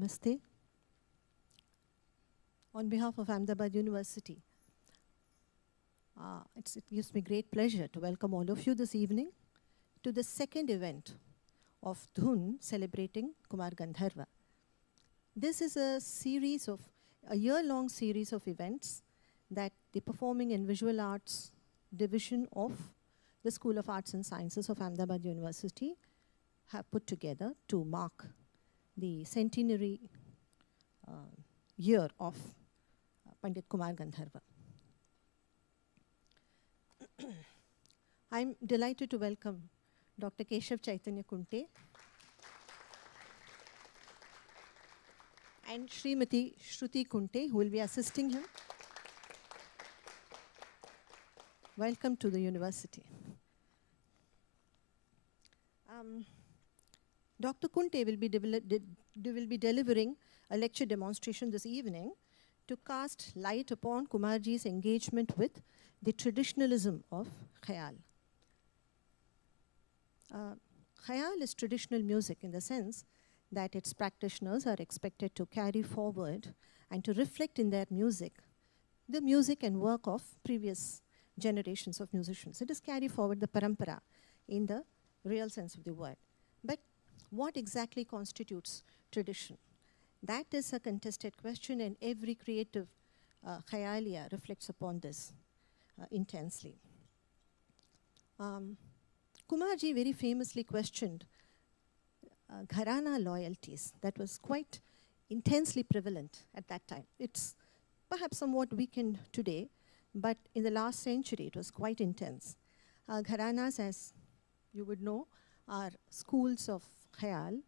Namaste. On behalf of Ahmedabad University, it gives me great pleasure to welcome all of you this evening to the second event of Dhun celebrating Kumar Gandharva. This is a year-long series of events that the Performing and Visual Arts Division of the School of Arts and Sciences of Ahmedabad University have put together to mark the centenary year of Pandit Kumar Gandharva. I'm delighted to welcome Dr. Keshav Chaitanya Kunte and Srimati Shruti Kunte, who will be assisting him. Welcome to the university. Dr. Kunte will be delivering a lecture demonstration this evening to cast light upon Kumarji's engagement with the traditionalism of Khayal. Khayal is traditional music in the sense that its practitioners are expected to carry forward and to reflect in their music the music and work of previous generations of musicians. It is carry forward the parampara in the real sense of the word. But what exactly constitutes tradition? That is a contested question, and every creative Khayaliya reflects upon this intensely. Kumarji very famously questioned Gharana loyalties that was quite intensely prevalent at that time. It's perhaps somewhat weakened today, but in the last century it was quite intense. Gharanas, as you would know, are schools of Khayal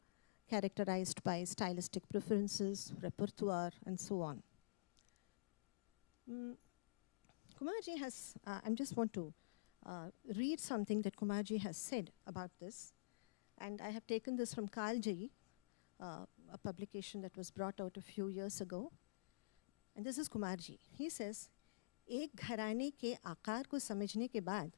characterized by stylistic preferences, repertoire, and so on. Kumarji has, I just want to read something that Kumarji has said about this. And I have taken this from Kaljayi, a publication that was brought out a few years ago. And this is Kumarji. He says, एक घराने के आकार को समझने के बाद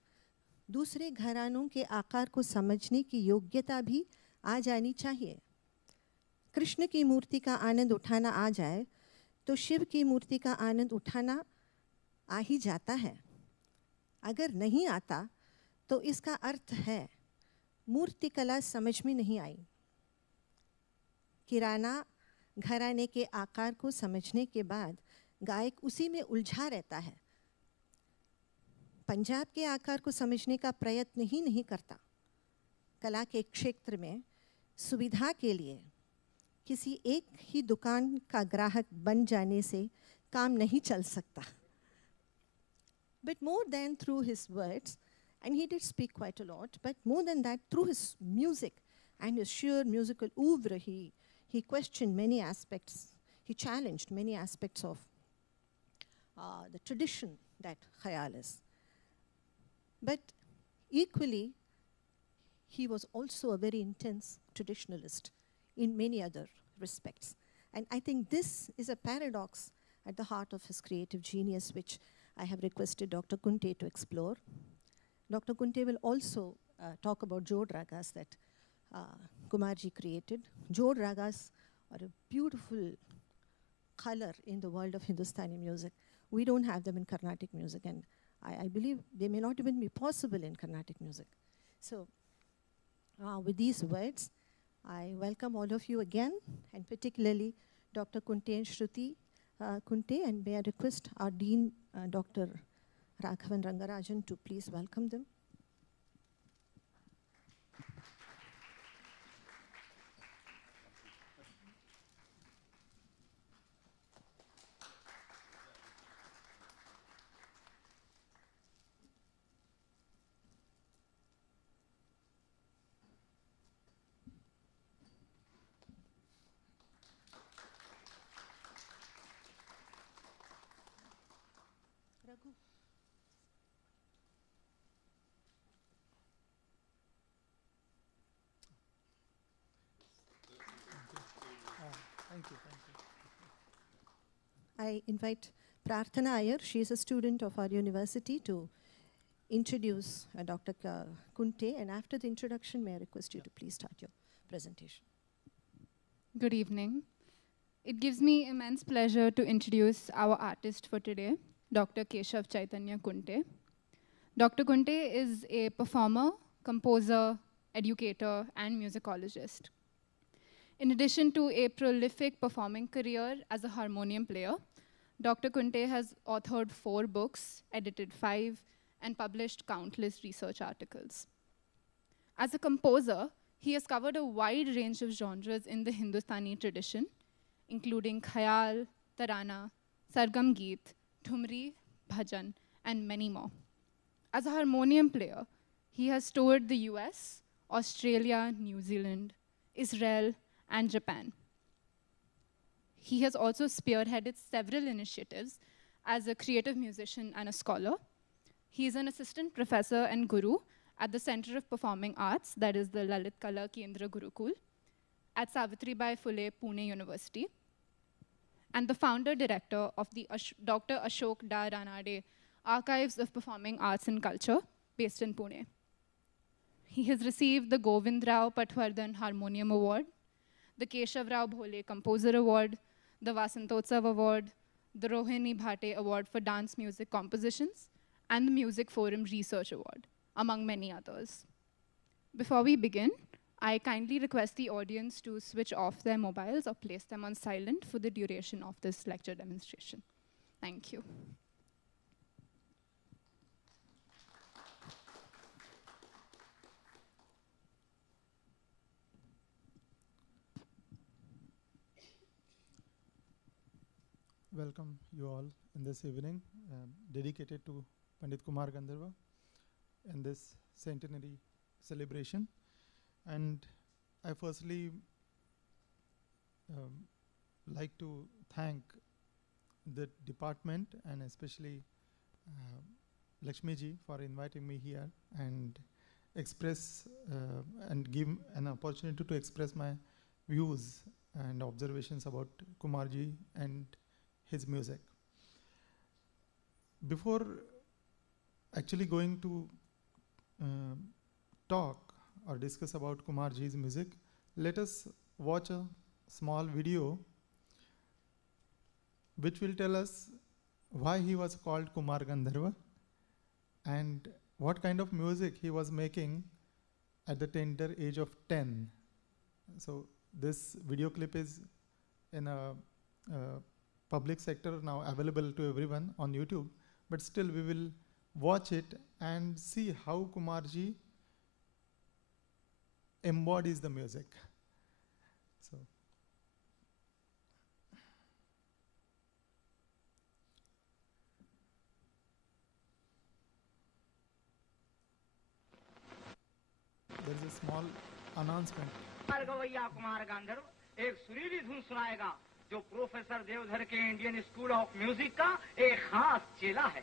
दूसरे घरानों के आकार को समझने की योग्यता भी आ जानी चाहिए. कृष्ण की मूर्ति का आनंद उठाना आ जाए तो शिव की मूर्ति का आनंद उठाना आ ही जाता है. अगर नहीं आता तो इसका अर्थ है मूर्ति कला समझ में नहीं आई. किराना घराने के आकार को समझने के बाद गायक उसी में उलझा रहता है. पंजाब के आकार को समझने का प्रयत्न ही नहीं करता. कला के क्षेत्र में सुविधा के लिए किसी एक ही दुकान का ग्राहक बन जाने से काम नहीं चल सकता. But more than through his words, and he did speak quite a lot, but more than that, through his music and his sheer musical oeuvre, he questioned many aspects. He challenged many aspects of the tradition that Khayal is. But equally, he was also a very intense traditionalist in many other respects. And I think this is a paradox at the heart of his creative genius, which I have requested Dr. Kunte to explore. Dr. Kunte will also talk about Jod Ragas that Kumarji created. Jod Ragas are a beautiful color in the world of Hindustani music. We don't have them in Carnatic music, and I believe they may not even be possible in Carnatic music. So with these words, I welcome all of you again, and particularly Dr. Kunte and Shruti Kunte, and may I request our Dean, Dr. Raghavan Rangarajan, to please welcome them. Raghu. Thank you. I invite Prarthana Iyer. She is a student of our university to introduce Dr. Kunte. And after the introduction, may I request you to please start your presentation. Good evening. It gives me immense pleasure to introduce our artist for today, Dr. Keshav Chaitanya Kunte. Dr. Kunte is a performer, composer, educator, and musicologist. In addition to a prolific performing career as a harmonium player, Dr. Kunte has authored 4 books, edited 5, and published countless research articles. As a composer, he has covered a wide range of genres in the Hindustani tradition, including khayal, tarana, sargam geet, thumri, bhajan, and many more. As a harmonium player, he has toured the US, Australia, New Zealand, Israel, and Japan. He has also spearheaded several initiatives as a creative musician and a scholar. He is an assistant professor and guru at the Center of Performing Arts, that is the Lalit Kala Kendra Gurukul, at Savitribai Phule Pune University, and the founder-director of the Dr. Ashok Da Ranade Archives of Performing Arts and Culture, based in Pune. He has received the Govind Rao Patwardhan Harmonium Award, the Keshav Rao Bhole Composer Award, the Vasantotsav Award, the Rohini Bhate Award for Dance Music Compositions, and the Music Forum Research Award, among many others. Before we begin, I kindly request the audience to switch off their mobiles or place them on silent for the duration of this lecture demonstration. Thank you. Welcome you all in this evening, dedicated to Pandit Kumar Gandharva in this centenary celebration. And I firstly like to thank the department and especially Lakshmi ji for inviting me here and express and give an opportunity to express my views and observations about Kumar ji and his music. Before actually going to talk or discuss about Kumar ji's music, let us watch a small video which will tell us why he was called Kumar Gandharva and what kind of music he was making at the tender age of 10. So this video clip is in a public sector now available to everyone on YouTube, but still we will watch it and see how Kumar ji embodies the music. So there is a small announcement. Kumar गांधर्व एक सुरीली धुन सुनाएगा जो professor Deodhar के Indian school of music का एक खास चेला है।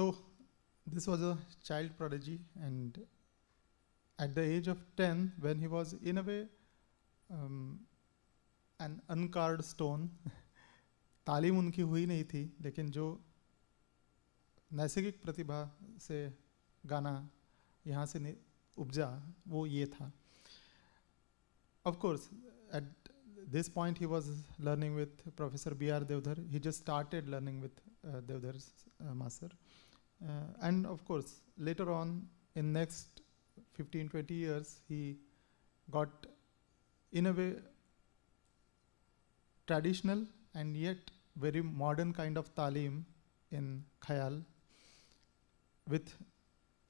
So this was a child prodigy, and at the age of 10, when he was in a way an uncarved stone, तालीम उनकी हुई नहीं थी, लेकिन जो नैसर्गिक प्रतिभा से गाना यहाँ से उपजा वो ये था. Of course, at this point he was learning with Professor B.R. Devdhar. He just started learning with Devdhar's master. And of course, later on, in next 15-20 years, he got, in a way, traditional and yet very modern kind of talim in Khayal with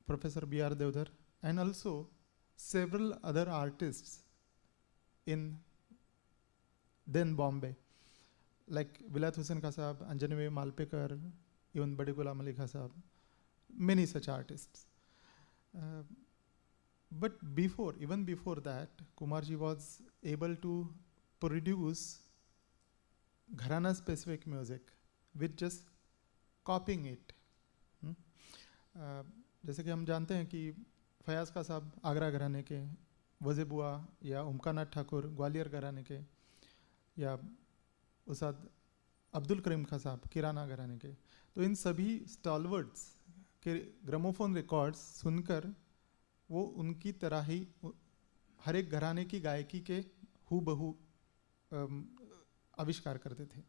Professor B.R. Devdhar, and also several other artists in then Bombay, like Vilayat Hussain Khan Sahab, Anjani Malpekar, even Bade Ghulam Ali Khan Sahab, many such artists. But even before that, Kumarji was able to produce Gharana specific music with just copying it. जैसे कि हम जानते हैं कि फयाज खां साहब आगरा घराने के, वज़े बुआ या ओमकारनाथ ठाकुर ग्वालियर घराने के, या उस्ताद अब्दुल करीम खां साहब किराना घराने के, तो इन सभी स्टॉलवर्ड्स के ग्रामोफोन रिकॉर्ड्स सुनकर वो उनकी तरह ही हर एक घराने की गायकी के हूबहू आविष्कार करते थे.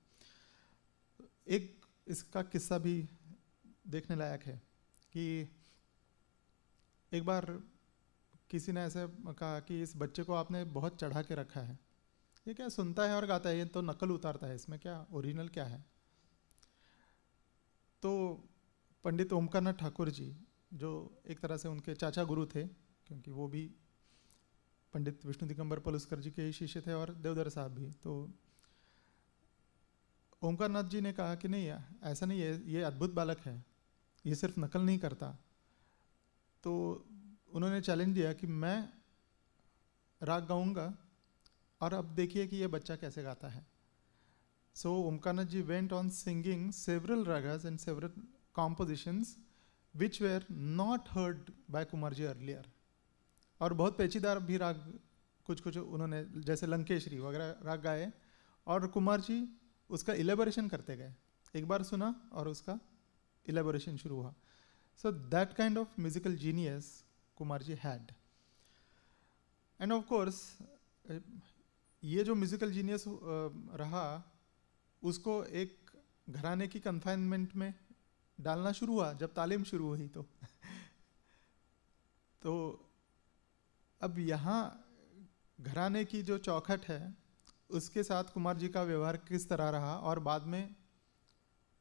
एक इसका किस्सा भी देखने लायक है कि एक बार किसी ने ऐसे कहा कि इस बच्चे को आपने बहुत चढ़ा के रखा है, ये क्या सुनता है और गाता है, ये तो नकल उतारता है, इसमें क्या ओरिजिनल क्या है. तो पंडित ओमकारनाथ ठाकुर जी, जो एक तरह से उनके चाचा गुरु थे, क्योंकि वो भी पंडित विष्णु दिगंबर पलुस्कर जी के ही शिष्य थे और देवधर साहब भी, तो ओमकारनाथ जी ने कहा कि नहीं, ऐसा नहीं है, ये अद्भुत बालक है, ये सिर्फ नकल नहीं करता. तो उन्होंने चैलेंज दिया कि मैं राग गाऊंगा और अब देखिए कि ये बच्चा कैसे गाता है. So Omkarnath ji went on singing several ragas and several compositions which were not heard by Kumar ji earlier. और बहुत पेचीदार भी राग कुछ उन्होंने, जैसे लंकेश्वरी वगैरह राग गाए, और कुमार जी उसका इलेबोरेशन करते गए. एक बार सुना और उसका इलेबोरेशन शुरू हुआ. So that kind of musical genius Kumar ji had. And of course ये जो म्यूजिकल जीनियस रहा, उसको एक घराने की कन्फाइनमेंट में डालना शुरू हुआ जब तालीम शुरू हुई. तो अब यहाँ घराने की जो चौखट है उसके साथ कुमार जी का व्यवहार किस तरह रहा, और बाद में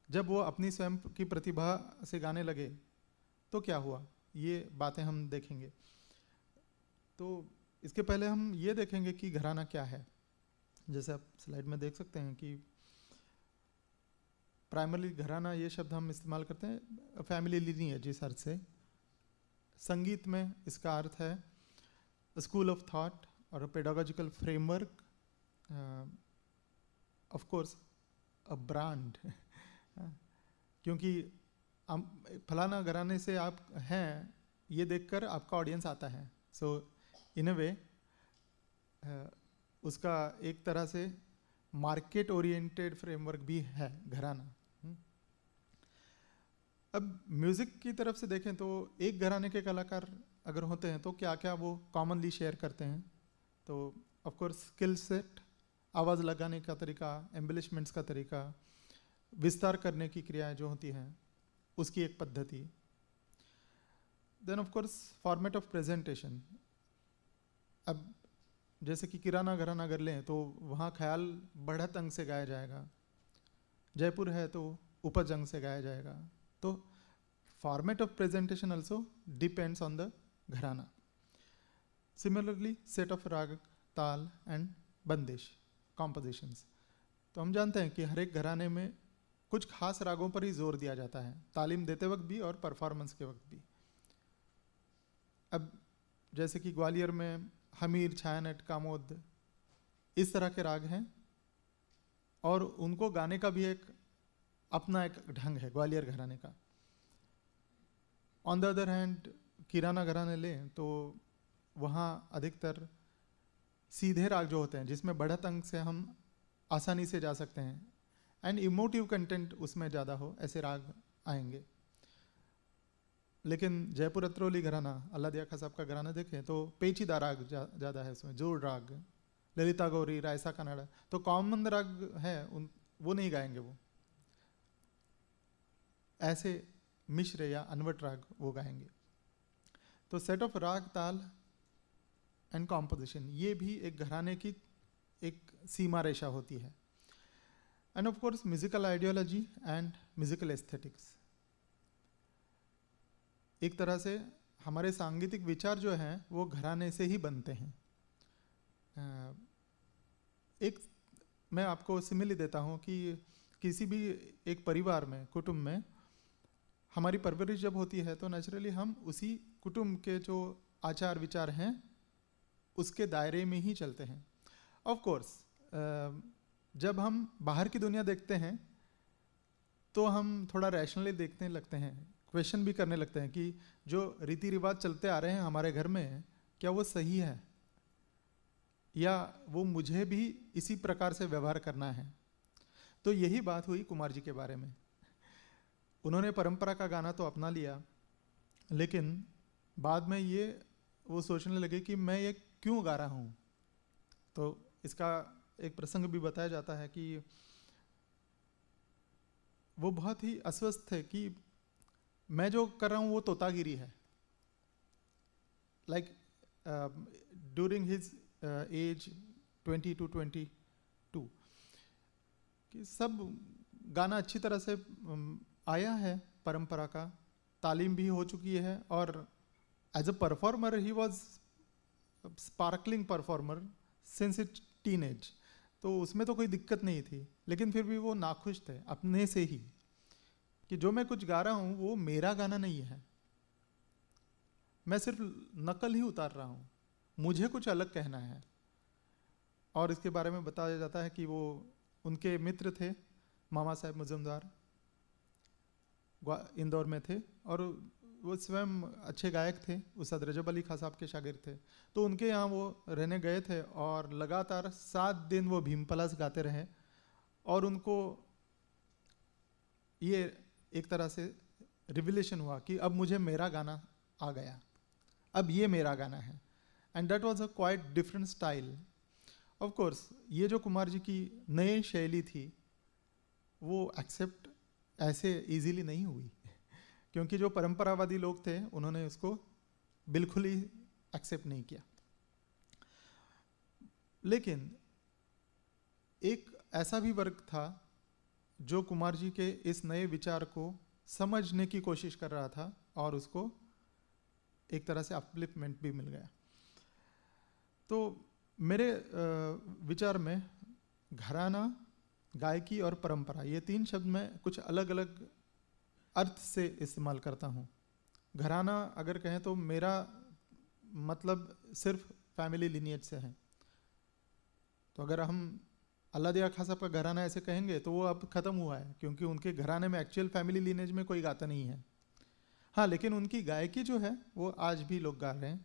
जब वो अपनी स्वयं की प्रतिभा से गाने लगे तो क्या हुआ, ये बातें हम देखेंगे. तो इसके पहले हम ये देखेंगे कि घराना क्या है. जैसे आप स्लाइड में देख सकते हैं कि प्राइमरली घराना ये शब्द हम इस्तेमाल करते हैं फैमिली लीनिएज जिस अर्थ से. संगीत में इसका अर्थ है स्कूल ऑफ थॉट और pedagogical framework, of course a brand, क्योंकि फलाना घराने से आप हैं ये देखकर आपका ऑडियंस आता है. सो इन अ वे उसका एक तरह से मार्केट ओरिएंटेड फ्रेमवर्क भी है घराना. अब म्यूज़िक की तरफ से देखें तो एक घराने के कलाकार अगर होते हैं तो क्या क्या वो कॉमनली शेयर करते हैं. तो ऑफ कोर्स स्किल सेट, आवाज़ लगाने का तरीका, एम्बलिशमेंट्स का तरीका, विस्तार करने की क्रियाएं जो होती हैं उसकी एक पद्धति. Then of course format of presentation. अब जैसे कि किराना घराना अगर लें तो वहाँ ख्याल बढ़त अंग से गाया जाएगा, जयपुर है तो उपज अंग से गाया जाएगा. तो format of presentation also depends on the घराना. सिमिलरली सेट ऑफ राग, ताल एंड बंदिश, कॉम्पोजिशंस. तो हम जानते हैं कि हर एक घराने में कुछ खास रागों पर ही जोर दिया जाता है, तालीम देते वक्त भी और परफॉर्मेंस के वक्त भी. अब जैसे कि ग्वालियर में हमीर, छायानट, कामोद इस तरह के राग हैं, और उनको गाने का भी एक अपना एक ढंग है ग्वालियर घराने का. ऑन द अदर हैंड किराना घराने लें तो वहाँ अधिकतर सीधे राग जो होते हैं जिसमें बढ़त अंक से हम आसानी से जा सकते हैं एंड इमोटिव कंटेंट उसमें ज़्यादा हो, ऐसे राग आएंगे। लेकिन जयपुर अत्रौली घराना, अल्लाह दिया खां साहब का घराना देखें तो पेचीदा राग ज़्यादा है उसमें, जोड़ राग, ललिता गौरी, रायसा कन्नड़, तो कॉमन राग है वो नहीं गाएंगे वो, ऐसे मिश्र या अनवट राग वो गाएंगे। तो सेट ऑफ राग, ताल एंड कॉम्पोजिशन, ये भी एक घराने की एक सीमा रेखा होती है। And of course musical ideology and musical aesthetics, एक तरह से हमारे सांगीतिक विचार जो हैं वो घराने से ही बनते हैं। एक मैं आपको सिमिली देता हूँ कि किसी भी एक परिवार में, कुटुंब में हमारी परवरिश जब होती है तो नेचुरली हम उसी कुटुंब के जो आचार विचार हैं उसके दायरे में ही चलते हैं। ऑफ कोर्स जब हम बाहर की दुनिया देखते हैं तो हम थोड़ा रैशनली देखने लगते हैं, क्वेश्चन भी करने लगते हैं कि जो रीति रिवाज चलते आ रहे हैं हमारे घर में क्या वो सही है या वो मुझे भी इसी प्रकार से व्यवहार करना है। तो यही बात हुई कुमार जी के बारे में। उन्होंने परंपरा का गाना तो अपना लिया, लेकिन बाद में ये वो सोचने लगे कि मैं ये क्यों गा रहा हूँ। तो इसका एक प्रसंग भी बताया जाता है कि वो बहुत ही अस्वस्थ थे कि मैं जो कर रहा हूँ वो तोतागिरी है। Like during his age 20 to 22 कि सब गाना अच्छी तरह से आया है, परंपरा का तालीम भी हो चुकी है, और as a performer he was sparkling performer since it teenage, तो उसमें तो कोई दिक्कत नहीं थी। लेकिन फिर भी वो नाखुश थे अपने से ही कि जो मैं कुछ गा रहा हूँ वो मेरा गाना नहीं है, मैं सिर्फ नकल ही उतार रहा हूँ, मुझे कुछ अलग कहना है। और इसके बारे में बताया जाता है कि वो उनके मित्र थे, मामा साहब मुजुमदार इंदौर में थे, और वो स्वयं अच्छे गायक थे, उस्ताद रजब अली खां साहब के शागिर्द थे। तो उनके यहाँ वो रहने गए थे और लगातार 7 दिन वो भीमपलास गाते रहे, और उनको ये एक तरह से रिविलेशन हुआ कि अब मुझे मेरा गाना आ गया, अब ये मेरा गाना है। And that was a quite different style. Of course ये जो कुमार जी की नई शैली थी वो एक्सेप्ट ऐसे इजीली नहीं हुई, क्योंकि जो परंपरावादी लोग थे उन्होंने उसको बिल्कुल ही एक्सेप्ट नहीं किया। लेकिन एक ऐसा भी वर्ग था जो कुमार जी के इस नए विचार को समझने की कोशिश कर रहा था, और उसको एक तरह से अपलिफ्टमेंट भी मिल गया। तो मेरे विचार में घराना, गायकी और परंपरा, ये 3 शब्द मैं कुछ अलग अलग अर्थ से इस्तेमाल करता हूँ। घराना अगर कहें तो मेरा मतलब सिर्फ फैमिली लिनिएज से है। तो अगर हम अल्लाह दिया खां साहब का घराना ऐसे कहेंगे तो वो अब ख़त्म हुआ है, क्योंकि उनके घराने में एक्चुअल फैमिली लिनेज में कोई गाता नहीं है। हाँ, लेकिन उनकी गायकी जो है वो आज भी लोग गा रहे हैं,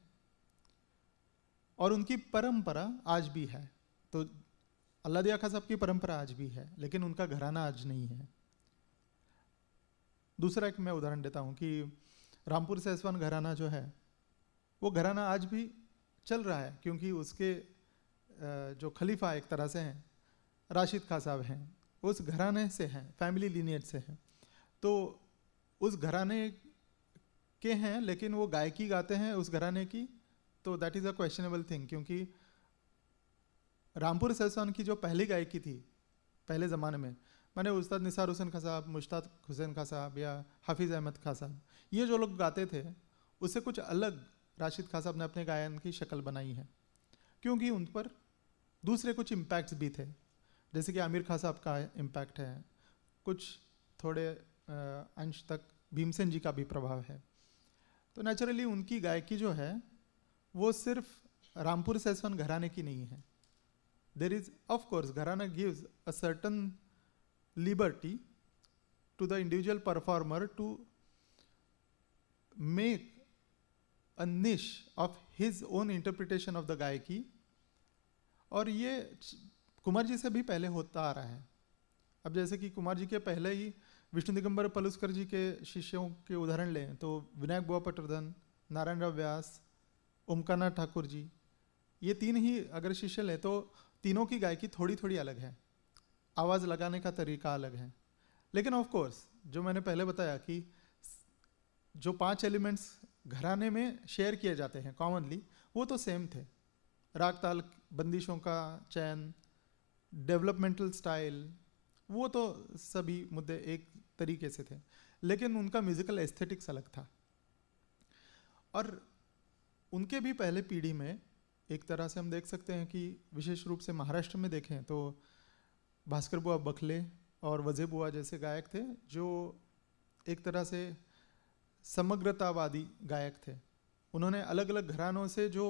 और उनकी परंपरा आज भी है। तो अल्लाह दिया खां साहब की परंपरा आज भी है, लेकिन उनका घराना आज नहीं है। दूसरा एक मैं उदाहरण देता हूँ कि रामपुर सैसवान घराना जो है वो घराना आज भी चल रहा है, क्योंकि उसके जो खलीफा एक तरह से हैं राशिद खां साहब हैं, उस घराने से हैं, फैमिली लीनियज से हैं। तो उस घराने के हैं, लेकिन वो गायकी गाते हैं उस घराने की, तो that is a questionable thing. क्योंकि रामपुर सैसवान की जो पहली गायकी थी पहले ज़माने में, माने उस्ताद निसार हुसैन खां साहब, मुश्ताक हुसैन खां साहब या हाफिज़ अहमद खां साहब, ये जो लोग गाते थे उससे कुछ अलग राशिद खां साहब ने अपने गायन की शक्ल बनाई है, क्योंकि उन पर दूसरे कुछ इम्पैक्ट्स भी थे। जैसे कि आमिर खां साहब का इम्पैक्ट है, कुछ थोड़े अंश तक भीमसेन जी का भी प्रभाव है। तो नेचुरली उनकी गायकी जो है वो सिर्फ रामपुर सैसवान घराने की नहीं है। There is of course gharana gives a certain liberty to the individual performer to make a niche of his own interpretation of the गायकी, और ये कुमार जी से भी पहले होता आ रहा है। अब जैसे कि कुमार जी के पहले ही विष्णु दिगंबर पलुस्कर जी के शिष्यों के उदाहरण लें तो विनायक बुआ पटवर्धन, नारायण राव व्यास, ओमकारनाथ ठाकुर जी, ये तीन ही अगर शिष्य लें तो तीनों की गायकी थोड़ी थोड़ी अलग है, आवाज़ लगाने का तरीका अलग है। लेकिन ऑफ कोर्स जो मैंने पहले बताया कि जो 5 एलिमेंट्स घराने में शेयर किए जाते हैं कॉमनली, वो तो सेम थे। राग ताल, बंदिशों का चयन, डेवलपमेंटल स्टाइल, वो तो सभी मुद्दे एक तरीके से थे, लेकिन उनका म्यूजिकल एस्थेटिक्स अलग था। और उनके भी पहले पीढ़ी में एक तरह से हम देख सकते हैं कि विशेष रूप से महाराष्ट्र में देखें तो भास्कर बुआ बखले और वजे बुआ जैसे गायक थे जो एक तरह से समग्रतावादी गायक थे। उन्होंने अलग अलग घरानों से जो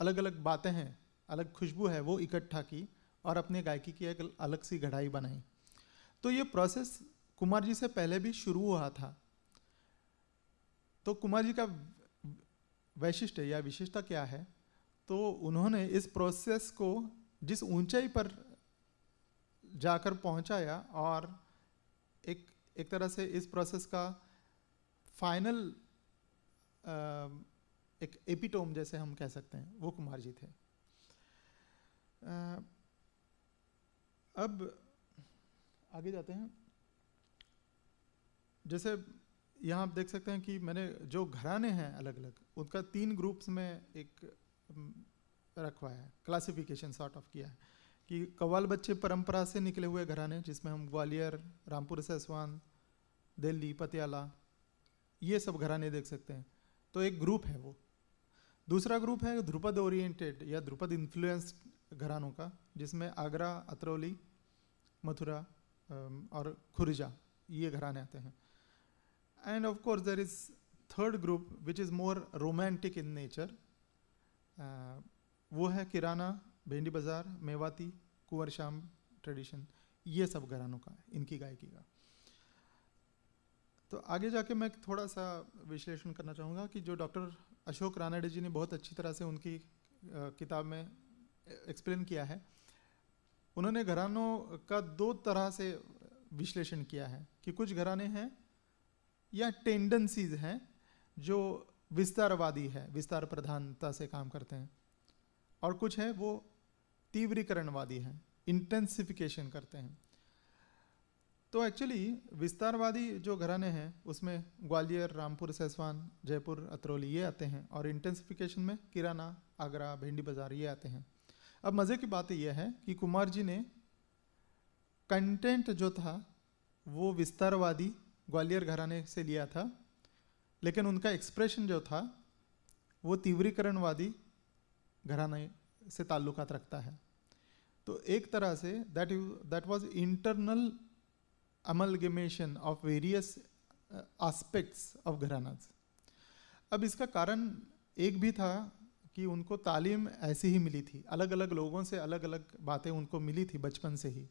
अलग अलग बातें हैं, अलग खुशबू है, वो इकट्ठा की और अपने गायकी की एक अलग सी गढ़ाई बनाई। तो ये प्रोसेस कुमार जी से पहले भी शुरू हुआ था। तो कुमार जी का वैशिष्ट्य या विशेषता क्या है? तो उन्होंने इस प्रोसेस को जिस ऊंचाई पर जाकर पहुंचाया और एक तरह से इस प्रोसेस का फाइनल एक एपिटोम जैसे हम कह सकते हैं, वो कुमार जी थे। अब आगे जाते हैं। जैसे यहाँ आप देख सकते हैं कि मैंने जो घराने हैं अलग अलग, उनका 3 ग्रुप्स में एक रखवा है, क्लासिफिकेशन सॉर्ट ऑफ किया है कि कव्वाल बच्चे परंपरा से निकले हुए घराने, जिसमें हम ग्वालियर, रामपुर सैसवान, दिल्ली, पटियाला, ये सब घराने देख सकते हैं। तो एक ग्रुप है वो। दूसरा ग्रुप है ध्रुपद ओरिएंटेड या ध्रुपद इन्फ्लुएंस्ड घरानों का, जिसमें आगरा, अतरौली, मथुरा और खुर्जा, ये घराने आते हैं। And of course there is third group which is more romantic in nature, वो है किराना, भेंडी बाजार, मेवाती, कुंवर श्याम ट्रेडिशन, ये सब घरानों का इनकी गायकी का। तो आगे जाके मैं थोड़ा सा विश्लेषण करना चाहूँगा कि जो डॉक्टर अशोक रानडे जी ने बहुत अच्छी तरह से उनकी किताब में एक्सप्लेन किया है। उन्होंने घरानों का 2 तरह से विश्लेषण किया है कि कुछ घराने हैं या टेंडेंसीज हैं जो विस्तारवादी है, विस्तार प्रधानता से काम करते हैं, और कुछ है वो तीव्रीकरणवादी हैं, इंटेंसिफिकेशन करते हैं। तो एक्चुअली विस्तारवादी जो घराने हैं उसमें ग्वालियर, रामपुर सैसवान, जयपुर, अतरौली ये आते हैं, और इंटेंसिफिकेशन में किराना, आगरा, भेंडी बाजार ये आते हैं। अब मज़े की बात यह है कि कुमार जी ने कंटेंट जो था वो विस्तारवादी ग्वालियर घराने से लिया था, लेकिन उनका एक्सप्रेशन जो था वो तीव्रीकरणवादी घराने से ताल्लुकात रखता है। तो एक तरह say that was internal amalgamation of various aspects of gharanas. अब इसका कारण एक भी था कि उनको तालीम ऐसी ही मिली थी, अलग अलग लोगों से अलग अलग बातें उनको मिली थी बचपन से ही।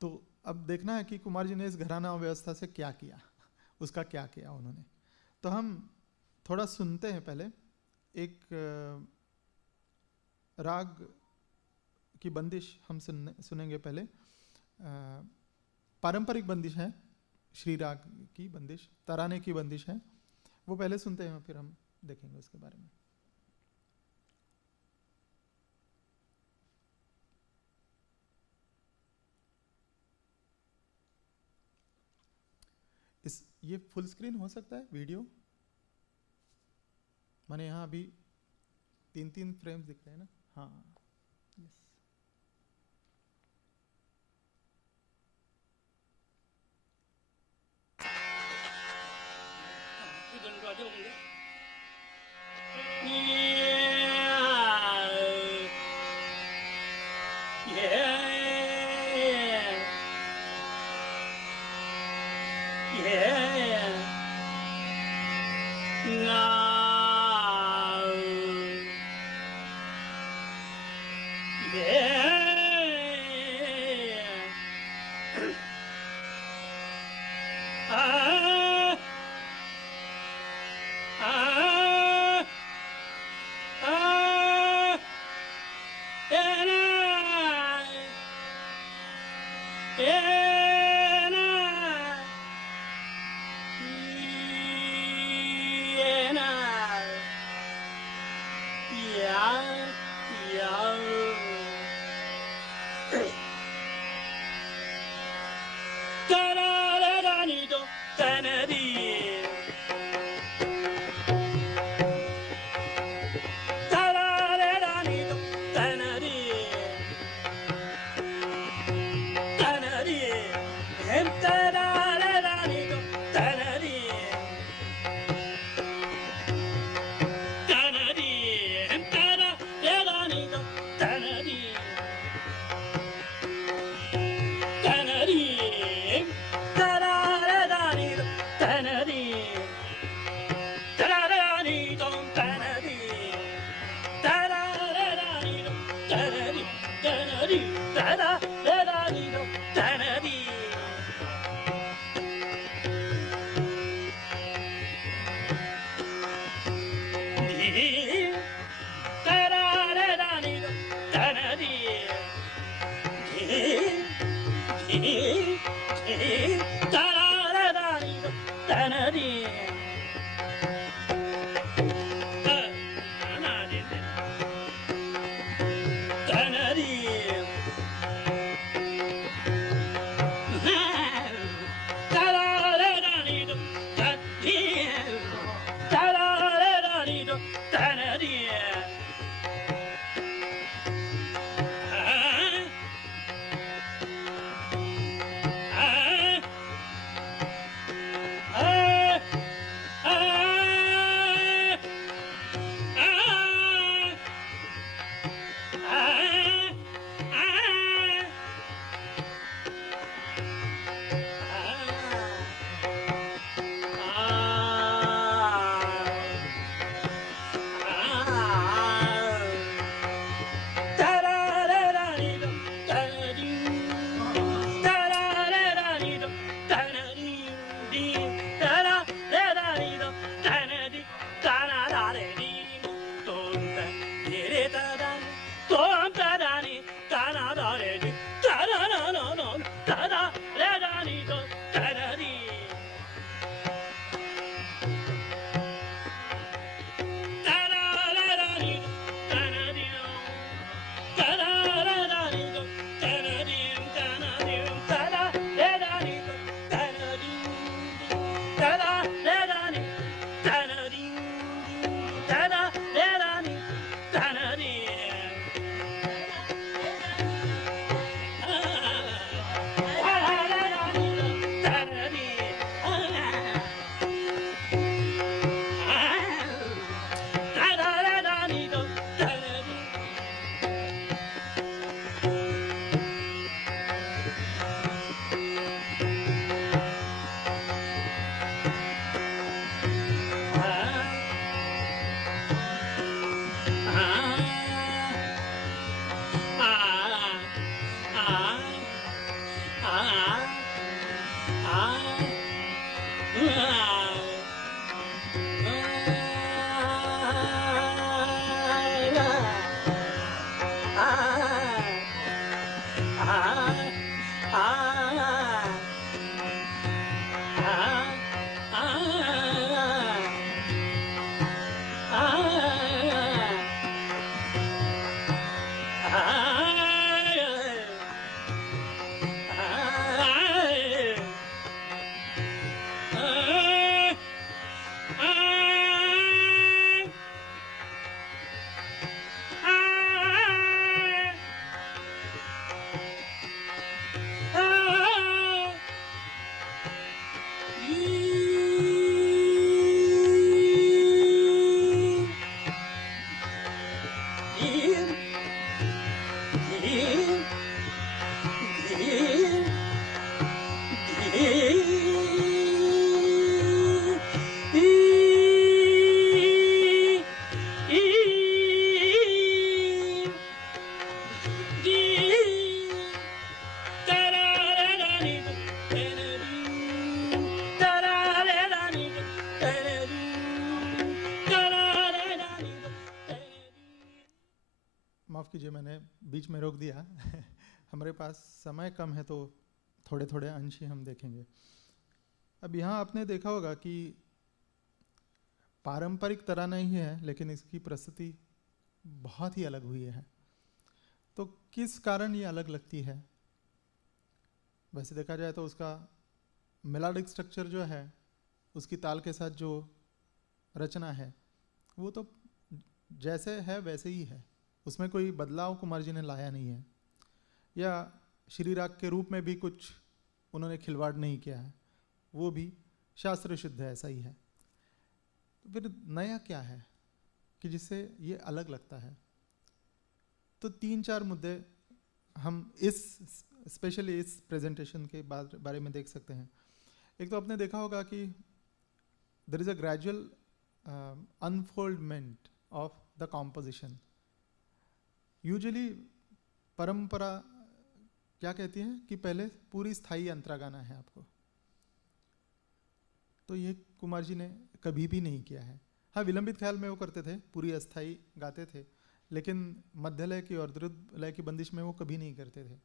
तो अब देखना है कि कुमार जी ने इस घराना व्यवस्था से क्या किया, उसका क्या किया उन्होंने। तो हम थोड़ा सुनते हैं। पहले एक राग की बंदिश हम सुनेंगे। पहले पारंपरिक बंदिश है, श्री राग की बंदिश, तराने की बंदिश है, वो पहले सुनते हैं, फिर हम देखेंगे उसके बारे में। ये फुल स्क्रीन हो सकता है वीडियो? माने यहाँ अभी 3-3 फ्रेम्स दिख रहे हैं ना? हाँ, यस। Ah माफ़ कीजिए, मैंने बीच में रोक दिया। हमारे पास समय कम है तो थोड़े थोड़े अंश ही हम देखेंगे। अब यहाँ आपने देखा होगा कि पारंपरिक तरह नहीं है, लेकिन इसकी प्रस्तुति बहुत ही अलग हुई है। तो किस कारण ये अलग लगती है? वैसे देखा जाए तो उसका मेलोडिक स्ट्रक्चर जो है उसकी ताल के साथ जो रचना है वो तो जैसे है वैसे ही है, उसमें कोई बदलाव कुमार जी ने लाया नहीं है, या श्री राग के रूप में भी कुछ उन्होंने खिलवाड़ नहीं किया है, वो भी शास्त्र शुद्ध है, ऐसा ही है। तो फिर नया क्या है कि जिससे ये अलग लगता है? तो 3-4 मुद्दे हम इस स्पेशली इस प्रेजेंटेशन के बारे में देख सकते हैं। एक तो आपने देखा होगा कि there is a gradual unfoldment of the composition. Usually परंपरा क्या कहती है कि पहले पूरी स्थायी अंतरा गाना है आपको, तो ये कुमार जी ने कभी भी नहीं किया है। हाँ, विलंबित ख्याल में वो करते थे, पूरी अस्थाई गाते थे, लेकिन मध्य लय की और द्रुत लय की बंदिश में वो कभी नहीं करते थे।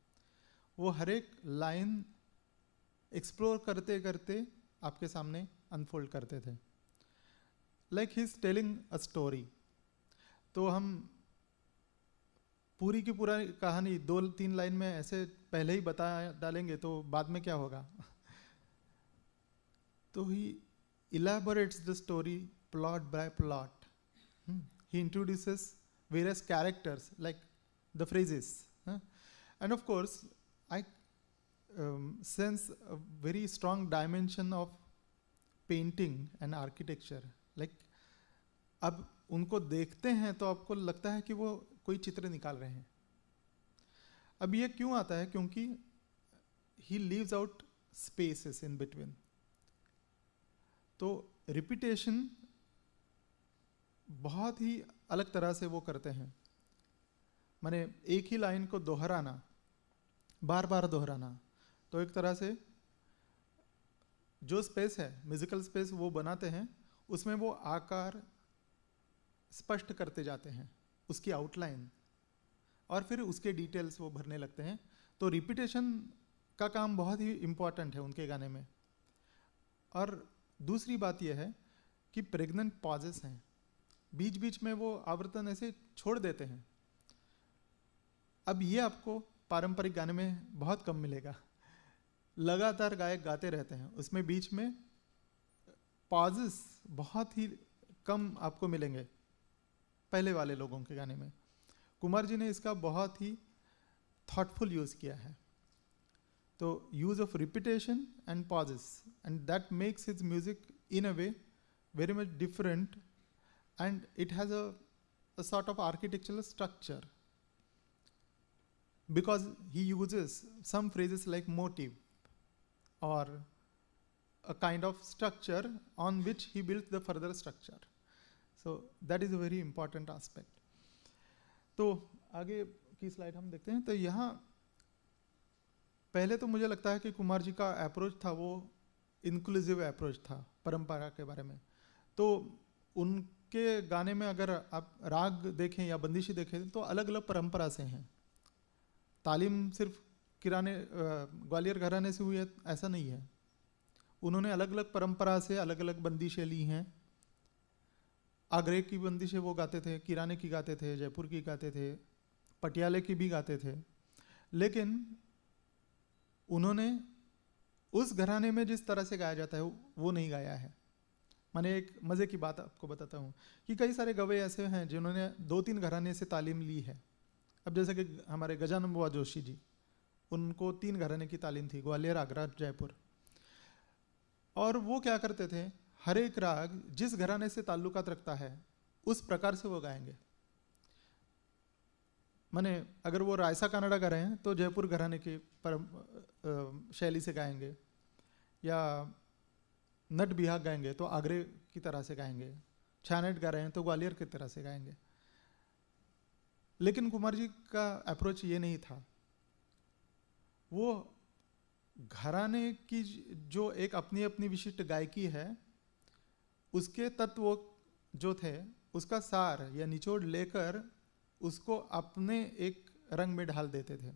वो हर एक लाइन एक्सप्लोर करते करते आपके सामने अनफोल्ड करते थे, like he is telling a story. तो हम पूरी की पूरा कहानी 2-3 लाइन में ऐसे पहले ही बता डालेंगे तो बाद में क्या होगा। तो ही elaborates the story plot by plot. He introduces various characters like the phrases. And of course, I sense a very strong dimension of painting and architecture. Like, अब उनको देखते हैं तो आपको लगता है कि वो कोई चित्र निकाल रहे हैं। अब ये क्यों आता है? क्योंकि he leaves out spaces in between. तो रिपीटेशन बहुत ही अलग तरह से वो करते हैं, माने एक ही लाइन को दोहराना, बार बार दोहराना, तो एक तरह से जो स्पेस है, म्यूजिकल स्पेस वो बनाते हैं, उसमें वो आकार स्पष्ट करते जाते हैं, उसकी आउटलाइन, और फिर उसके डिटेल्स वो भरने लगते हैं। तो रिपीटेशन का काम बहुत ही इम्पॉर्टेंट है उनके गाने में। और दूसरी बात यह है कि प्रेग्नेंट पॉजेस हैं, बीच बीच में वो आवर्तन ऐसे छोड़ देते हैं। अब ये आपको पारंपरिक गाने में बहुत कम मिलेगा। लगातार गायक गाते रहते हैं, उसमें बीच में पॉजेस बहुत ही कम आपको मिलेंगे पहले वाले लोगों के गाने में। कुमार जी ने इसका बहुत ही थॉटफुल यूज किया है। तो use of repetition and pauses, and that makes his music in a way very much different, and it has a sort of architectural structure, because he uses some phrases like motive or a kind of structure on which he built the further structure. So that is a very important aspect. तो आगे की slide हम देखते हैं। तो यहाँ पहले तो मुझे लगता है कि कुमार जी का अप्रोच था वो इंक्लूसिव अप्रोच था परंपरा के बारे में। तो उनके गाने में अगर आप राग देखें या बंदिशी देखें तो अलग अलग परंपरा से हैं। तालीम सिर्फ ग्वालियर घराने से हुई है ऐसा नहीं है, उन्होंने अलग अलग परंपरा से अलग अलग बंदिशें ली हैं। आगरे की बंदिशें वो गाते थे, किराने की गाते थे, जयपुर की गाते थे, पटियाले की भी गाते थे, लेकिन उन्होंने उस घराने में जिस तरह से गाया जाता है वो नहीं गाया है। मैंने एक मज़े की बात आपको बताता हूँ कि कई सारे गवई ऐसे हैं जिन्होंने 2-3 घराने से तालीम ली है। अब जैसे कि हमारे गजानन बुआ जोशी जी, उनको 3 घराने की तालीम थी, ग्वालियर, आगरा, जयपुर। और वो क्या करते थे, हर एक राग जिस घराने से ताल्लुकात रखता है उस प्रकार से वो गाएंगे। माने अगर वो रायसा कनाडा गा रहे हैं तो जयपुर घराने की शैली से गाएंगे, या नट बिहाग गाएंगे तो आगरे की तरह से गाएंगे, छानेट गा रहे हैं तो ग्वालियर की तरह से गाएंगे। लेकिन कुमार जी का अप्रोच ये नहीं था। वो घराने की जो एक अपनी अपनी विशिष्ट गायकी है उसके तत्व जो थे उसका सार या निचोड़ लेकर उसको अपने एक रंग में ढाल देते थे,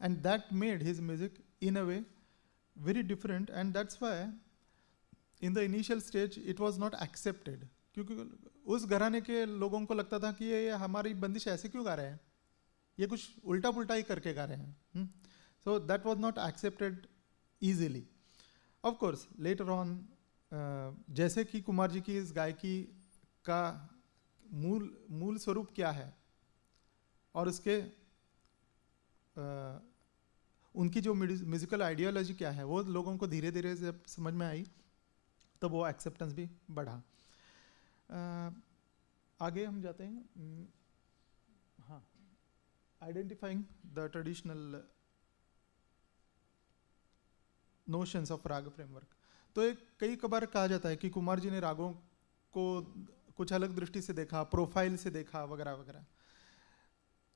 and that made his music in a way very different, and that's why in the initial stage it was not accepted, क्योंकि उस घराने के लोगों को लगता था कि ये हमारी बंदिश ऐसे क्यों गा रहे हैं, ये कुछ उल्टा पुल्टा ही करके गा रहे हैं। So that was not accepted easily. Of course later on जैसे कि कुमार जी की इस गायकी का मूल स्वरूप क्या है और उसके उनकी जो म्यूजिकल आइडियोलॉजी क्या है, वो लोगों को धीरे धीरे जब समझ में आई तब वो एक्सेप्टेंस भी बढ़ा। आगे हम जाते हैं। हाँ, identifying the traditional notions of राग फ्रेमवर्क। तो एक कई बार कहा जाता है कि कुमार जी ने रागों को कुछ अलग दृष्टि से देखा, प्रोफाइल से देखा वगैरह वगैरह।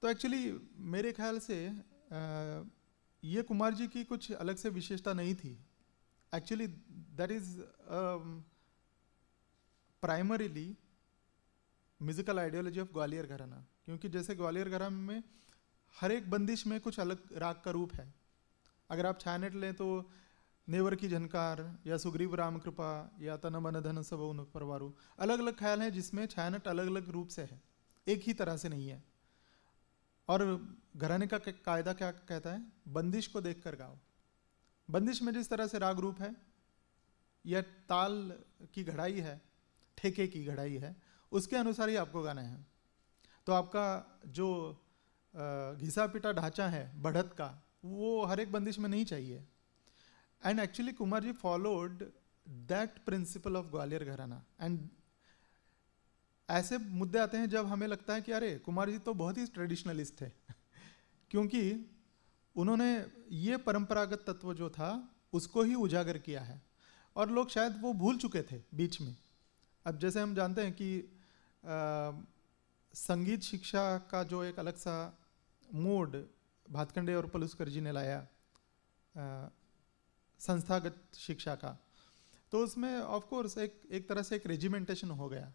तो एक्चुअली मेरे ख्याल से ये कुमार जी की कुछ अलग से विशेषता नहीं थी। Actually that is primarily musical ideology of Gwalior घराना, क्योंकि जैसे ग्वालियर घराना में हर एक बंदिश में कुछ अलग राग का रूप है। अगर आप छायानेट लें तो नेवर की झनकार या सुग्रीव राम कृपा या तन मन धन सब उन परवारू, अलग अलग ख्याल हैं जिसमें छायानेट अलग अलग रूप से है, एक ही तरह से नहीं है। और घराने का कायदा क्या कहता है? बंदिश को देखकर गाओ। बंदिश में जिस तरह से राग रूप है या ताल की घड़ाई है, ठेके की घड़ाई है, उसके अनुसार ही आपको गाना है। तो आपका जो घिसा पिटा ढांचा है बढ़त का, वो हर एक बंदिश में नहीं चाहिए। And actually Kumar ji followed that principle of Gwalior gharana. And ऐसे मुद्दे आते हैं जब हमें लगता है कि अरे कुमार जी तो बहुत ही ट्रेडिशनलिस्ट थे क्योंकि उन्होंने ये परंपरागत तत्व जो था उसको ही उजागर किया है और लोग शायद वो भूल चुके थे बीच में। अब जैसे हम जानते हैं कि संगीत शिक्षा का जो एक अलग सा मोड भातखंडे और पलुस्कर जी ने लाया संस्थागत शिक्षा का, तो उसमें ऑफ कोर्स एक तरह से एक रेजिमेंटेशन हो गया।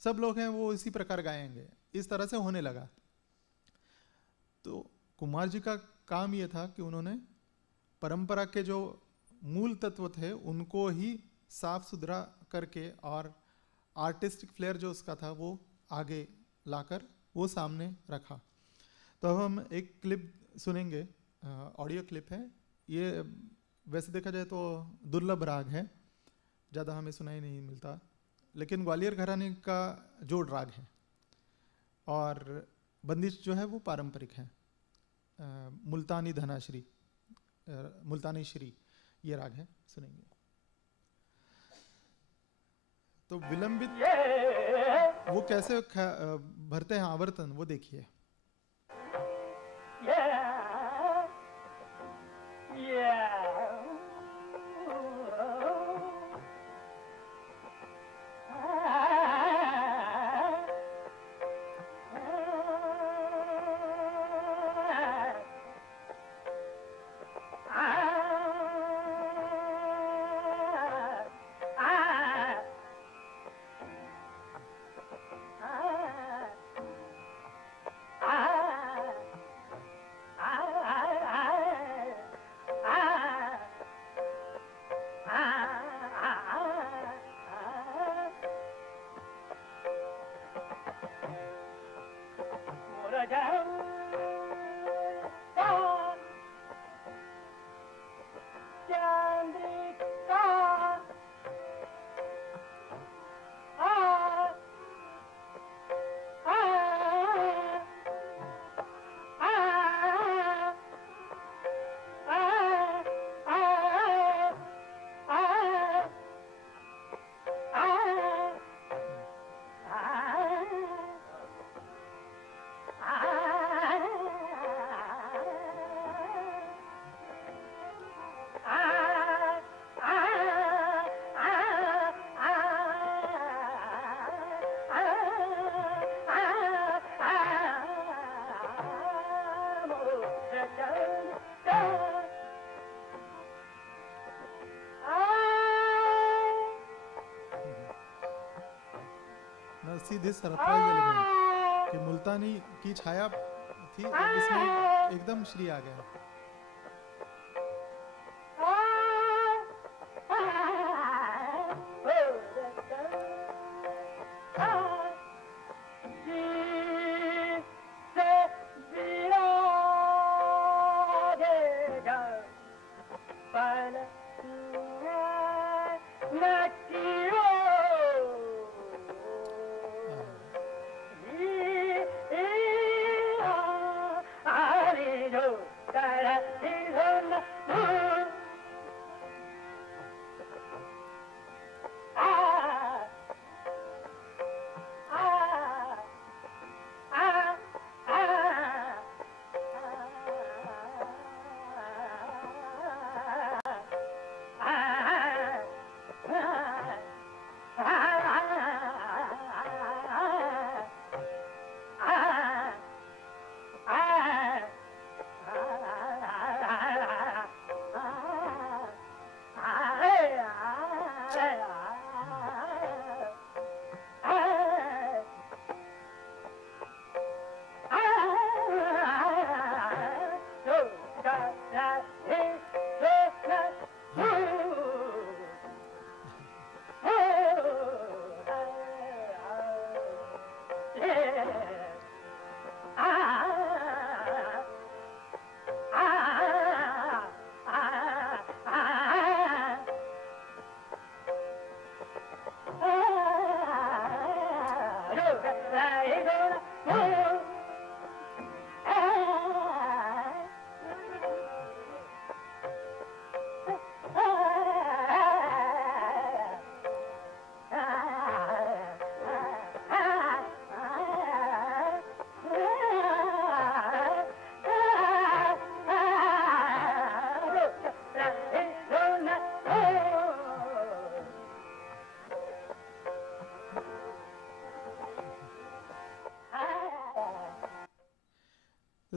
सब लोग हैं वो इसी प्रकार गाएंगे, इस तरह से होने लगा। तो कुमार जी का काम ये था कि उन्होंने परंपरा के जो मूल तत्व थे उनको ही साफ सुथरा करके और आर्टिस्टिक फ्लेयर जो उसका था वो आगे लाकर वो सामने रखा। तो अब हम एक क्लिप सुनेंगे, ऑडियो क्लिप है। ये वैसे देखा जाए तो दुर्लभ राग है, ज़्यादा हमें सुनाई नहीं मिलता, लेकिन ग्वालियर घराने का जोड़ राग है और बंदिश जो है वो पारंपरिक है। मुल्तानी धनाश्री, मुल्तानी श्री ये राग है, सुनेंगे। तो विलंबित वो कैसे भरते हैं आवर्तन, वो देखिए। सीधे सरप्राइज एलिमेंट कि मुल्तानी की छाया थी, अब इसमें एकदम श्री आ गया।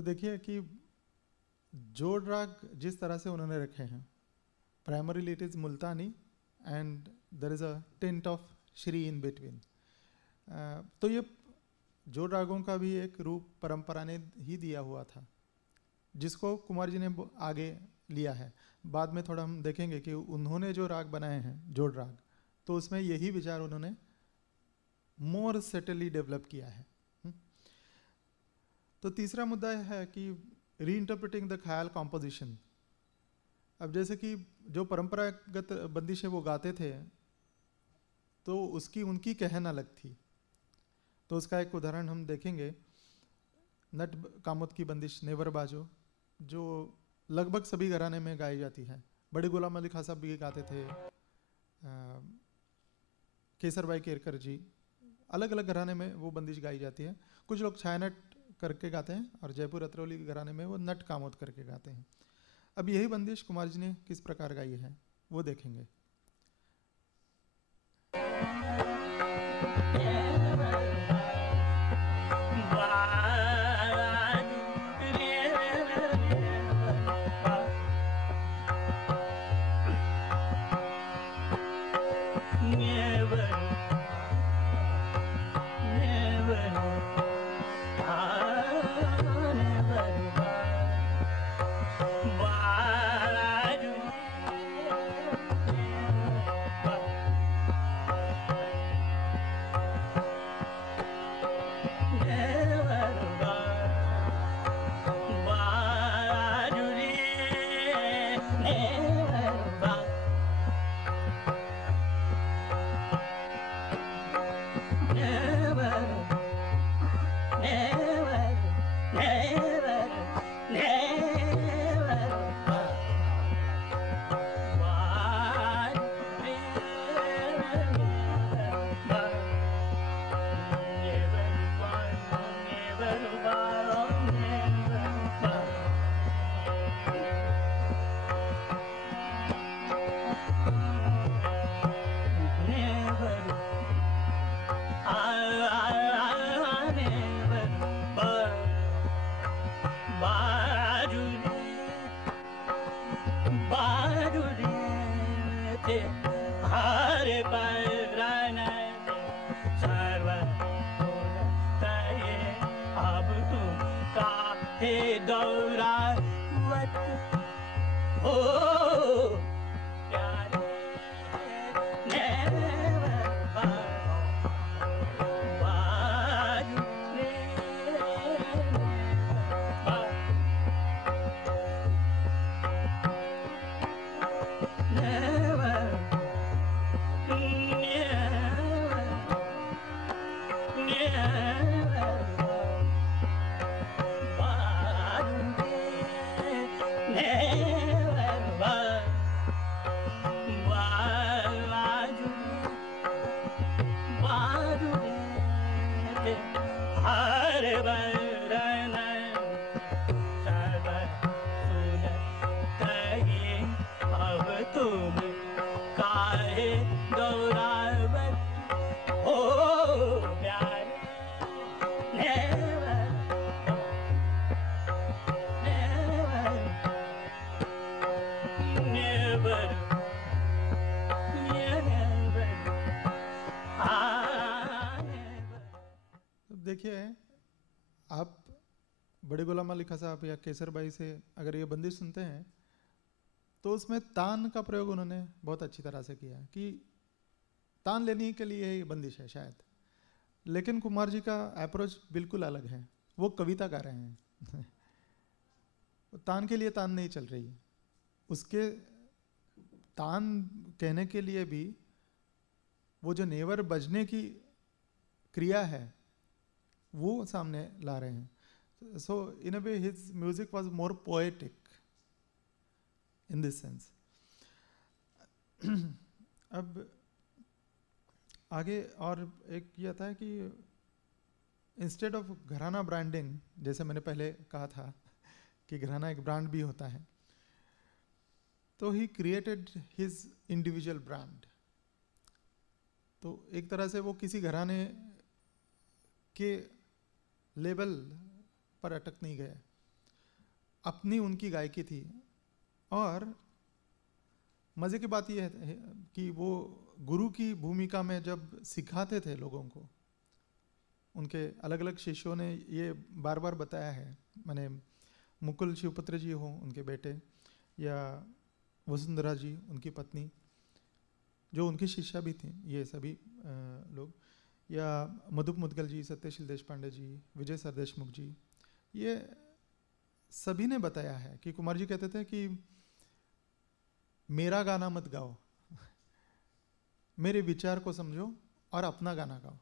देखिए कि जोड़ राग जिस तरह से उन्होंने रखे हैं, primarily it is Multani and there is a tint of Shri in between. तो ये जोड़ रागों का भी एक रूप परंपरा ने ही दिया हुआ था, जिसको कुमार जी ने आगे लिया है। बाद में थोड़ा हम देखेंगे कि उन्होंने जो राग बनाए हैं जोड़ राग, तो उसमें यही विचार उन्होंने मोर सेटली डेवलप किया है। तो तीसरा मुद्दा है कि रीइंटरप्रेटिंग द ख्याल कॉम्पोजिशन। अब जैसे कि जो परंपरागत बंदिशें वो गाते थे, तो उसकी उनकी कहन अलग थी। तो उसका एक उदाहरण हम देखेंगे, नट कामुत की बंदिश नेवर बाजो, जो लगभग सभी घराने में गाई जाती है। बड़े गुलाम अली खां साहब भी गाते थे, केसर भाई केरकर जी, अलग अलग घराने में वो बंदिश गाई जाती है। कुछ लोग छायानट करके गाते हैं और जयपुर अतरौली के घराने में वो नट कामोद करके गाते हैं। अब यही बंदिश कुमार जी ने किस प्रकार गाई है वो देखेंगे। देखिए, आप बड़े गुलाम अली खां साहब या केसर भाई से अगर ये बंदिश सुनते हैं, तो उसमें तान का प्रयोग उन्होंने बहुत अच्छी तरह से किया कि तान लेने के लिए ये बंदिश है शायद, लेकिन कुमार जी का अप्रोच बिल्कुल अलग है। वो कविता गा रहे हैं तान के लिए तान नहीं चल रही है, उसके तान कहने के लिए भी वो जो नेवर बजने की क्रिया है वो सामने ला रहे हैं। So in a way his music was more poetic in this sense. अब आगे और एक ये आता है कि इंस्टेड ऑफ घराना ब्रांडिंग, जैसे मैंने पहले कहा था कि घराना एक ब्रांड भी होता है, तो he created his individual brand. तो एक तरह से वो किसी घराने के लेवल पर अटक नहीं गए, अपनी उनकी गायकी थी। और मज़े की बात यह है कि वो गुरु की भूमिका में जब सिखाते थे लोगों को, उनके अलग अलग शिष्यों ने ये बार बार बताया है, मैंने मुकुल शिवपुत्र जी हो उनके बेटे, या वसुंधरा जी उनकी पत्नी जो उनकी शिष्या भी थी, ये सभी लोग, या मधुप मुदगल जी, सत्यशील देशपांडे जी, विजय सरदेशमुख जी, ये सभी ने बताया है कि कुमार जी कहते थे कि मेरा गाना मत गाओ, मेरे विचार को समझो और अपना गाना गाओ।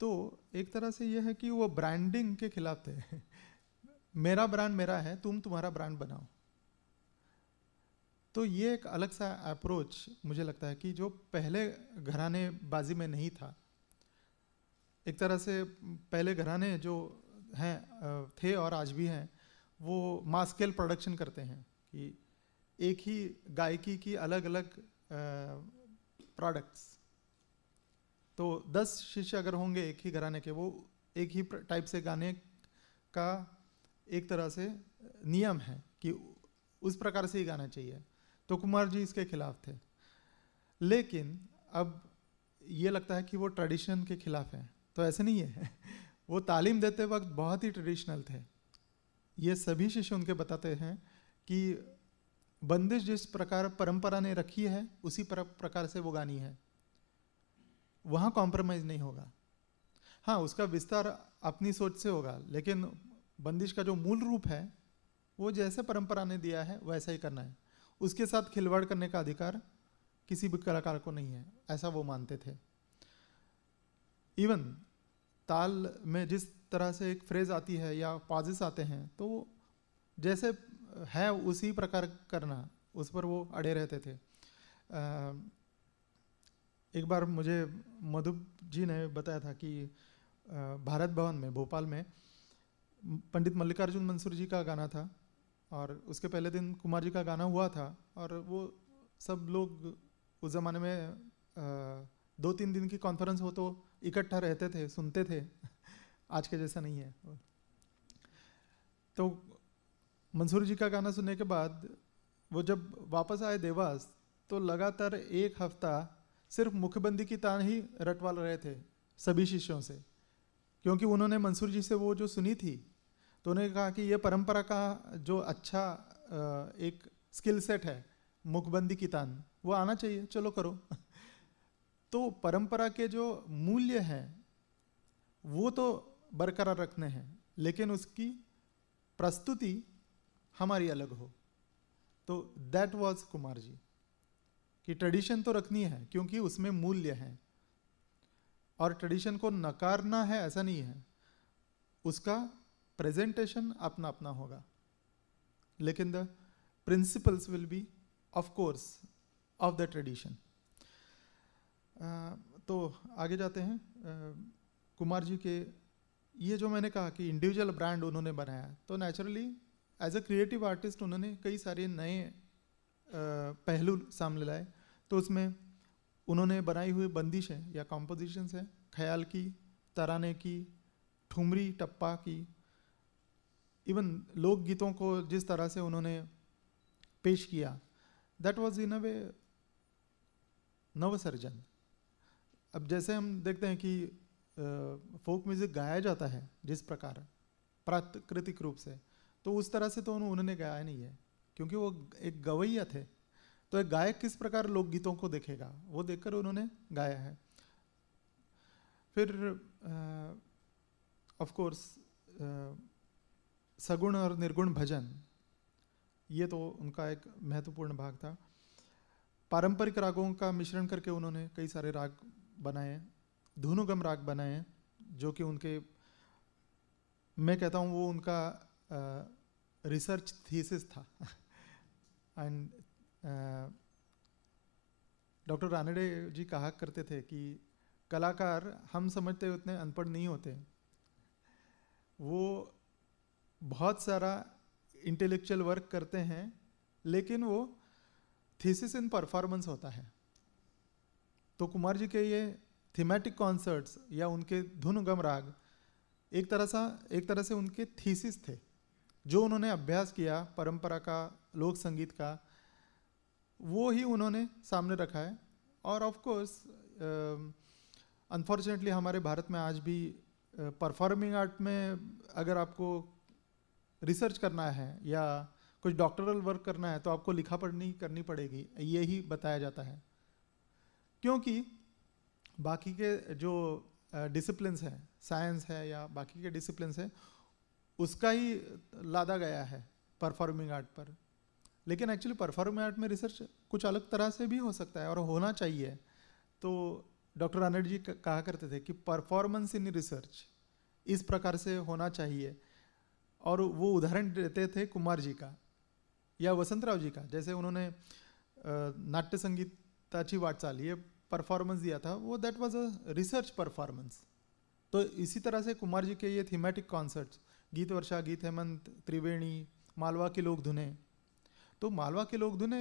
तो एक तरह से यह है कि वो ब्रांडिंग के खिलाफ थे। मेरा ब्रांड मेरा है, तुम तुम्हारा ब्रांड बनाओ। तो ये एक अलग सा अप्रोच मुझे लगता है कि जो पहले घराने बाजी में नहीं था। एक तरह से पहले घराने जो हैं थे और आज भी हैं, वो मास स्केल प्रोडक्शन करते हैं कि एक ही गायकी की अलग अलग प्रोडक्ट्स। तो 10 शिष्य अगर होंगे एक ही घराने के, वो एक ही टाइप से गाने का एक तरह से नियम है कि उस प्रकार से ही गाना चाहिए। तो कुमार जी इसके खिलाफ थे, लेकिन अब ये लगता है कि वो ट्रेडिशन के खिलाफ है। तो ऐसे नहीं है। वो तालीम देते वक्त बहुत ही ट्रेडिशनल थे। ये सभी शिष्य उनके बताते हैं कि बंदिश जिस प्रकार परंपरा ने रखी है उसी प्रकार से वो गानी है, वहाँ कॉम्प्रोमाइज़ नहीं होगा। हाँ, उसका विस्तार अपनी सोच से होगा, लेकिन बंदिश का जो मूल रूप है वो जैसे परंपरा ने दिया है वैसा ही करना है। उसके साथ खिलवाड़ करने का अधिकार किसी भी कलाकार को नहीं है, ऐसा वो मानते थे। इवन ताल में जिस तरह से एक फ्रेज आती है या पॉजेस आते हैं, तो जैसे है उसी प्रकार करना, उस पर वो अड़े रहते थे। एक बार मुझे मधु जी ने बताया था कि भारत भवन में भोपाल में पंडित मल्लिकार्जुन मंसूर जी का गाना था, और उसके पहले दिन कुमार जी का गाना हुआ था, और वो सब लोग उस ज़माने में 2-3 दिन की कॉन्फ्रेंस हो तो इकट्ठा रहते थे, सुनते थे। आज के जैसा नहीं है। तो मंसूर जी का गाना सुनने के बाद वो जब वापस आए देवास, तो लगातार 1 हफ्ता सिर्फ मुखबंदी की तान ही रटवाल रहे थे सभी शिष्यों से, क्योंकि उन्होंने मंसूर जी से वो जो सुनी थी, तो उन्होंने कहा कि ये परंपरा का जो अच्छा एक स्किल सेट है मुखबंदी की तान, वो आना चाहिए, चलो करो। तो परंपरा के जो मूल्य हैं वो तो बरकरार रखने हैं, लेकिन उसकी प्रस्तुति हमारी अलग हो। तो दैट वाज कुमार जी कि ट्रेडिशन तो रखनी है क्योंकि उसमें मूल्य है, और ट्रेडिशन को नकारना है ऐसा नहीं है, उसका प्रेजेंटेशन अपना अपना होगा, लेकिन the principles will be of course of the tradition. तो आगे जाते हैं। कुमार जी के ये जो मैंने कहा कि इंडिविजुअल ब्रांड उन्होंने बनाया, तो naturally as a creative artist उन्होंने कई सारे नए पहलू सामने लाए। तो उसमें उन्होंने बनाई हुई बंदिशें या कॉम्पोजिशंस हैं, ख्याल की, तराने की, ठुमरी टप्पा की, इवन लोकगीतों को जिस तरह से उन्होंने पेश किया, दैट वाज इन अ वे नवसर्जन। अब जैसे हम देखते हैं कि फोक म्यूजिक गाया जाता है जिस प्रकार प्राकृतिक रूप से, तो उस तरह से तो उन्होंने गाया नहीं है, क्योंकि वो एक गवैया थे। तो एक गायक किस प्रकार लोकगीतों को देखेगा, वो देखकर उन्होंने गाया है। फिर ऑफ कोर्स सगुण और निर्गुण भजन, ये तो उनका एक महत्वपूर्ण भाग था। पारंपरिक रागों का मिश्रण करके उन्होंने कई सारे राग बनाए, धुनुगम राग बनाए, जो कि उनके, मैं कहता हूँ वो उनका रिसर्च थीसिस था। एंड डॉक्टर रानडे जी कहा करते थे कि कलाकार हम समझते उतने अनपढ़ नहीं होते, वो बहुत सारा इंटेलेक्चुअल वर्क करते हैं, लेकिन वो थीसिस इन परफॉर्मेंस होता है। तो कुमार जी के ये थीमेटिक कॉन्सर्ट्स या उनके धुनगम राग एक तरह से उनके थीसिस थे जो उन्होंने अभ्यास किया परंपरा का, लोक संगीत का, वो ही उन्होंने सामने रखा है। और ऑफ कोर्स अनफॉर्चुनेटली हमारे भारत में आज भी परफॉर्मिंग आर्ट में अगर आपको रिसर्च करना है या कुछ डॉक्टरल वर्क करना है तो आपको लिखा पढ़नी करनी पड़ेगी, यही बताया जाता है। क्योंकि बाकी के जो डिसिप्लिन्स हैं, साइंस है या बाकी के डिसिप्लिन्स हैं, उसका ही लादा गया है परफॉर्मिंग आर्ट पर। लेकिन एक्चुअली परफॉर्मिंग आर्ट में रिसर्च कुछ अलग तरह से भी हो सकता है और होना चाहिए। तो डॉक्टर आनंद जी कहा करते थे कि परफॉर्मेंस इन रिसर्च इस प्रकार से होना चाहिए। और वो उदाहरण देते थे कुमार जी का या वसंतराव जी का, जैसे उन्होंने नाट्य संगीताची वाटचाल ये परफॉर्मेंस दिया था, वो that was a research performance. तो इसी तरह से कुमार जी के ये थीमेटिक कॉन्सर्ट्स, गीत वर्षा, गीत हेमंत, त्रिवेणी, मालवा के लोक धुने, तो मालवा के लोक धुने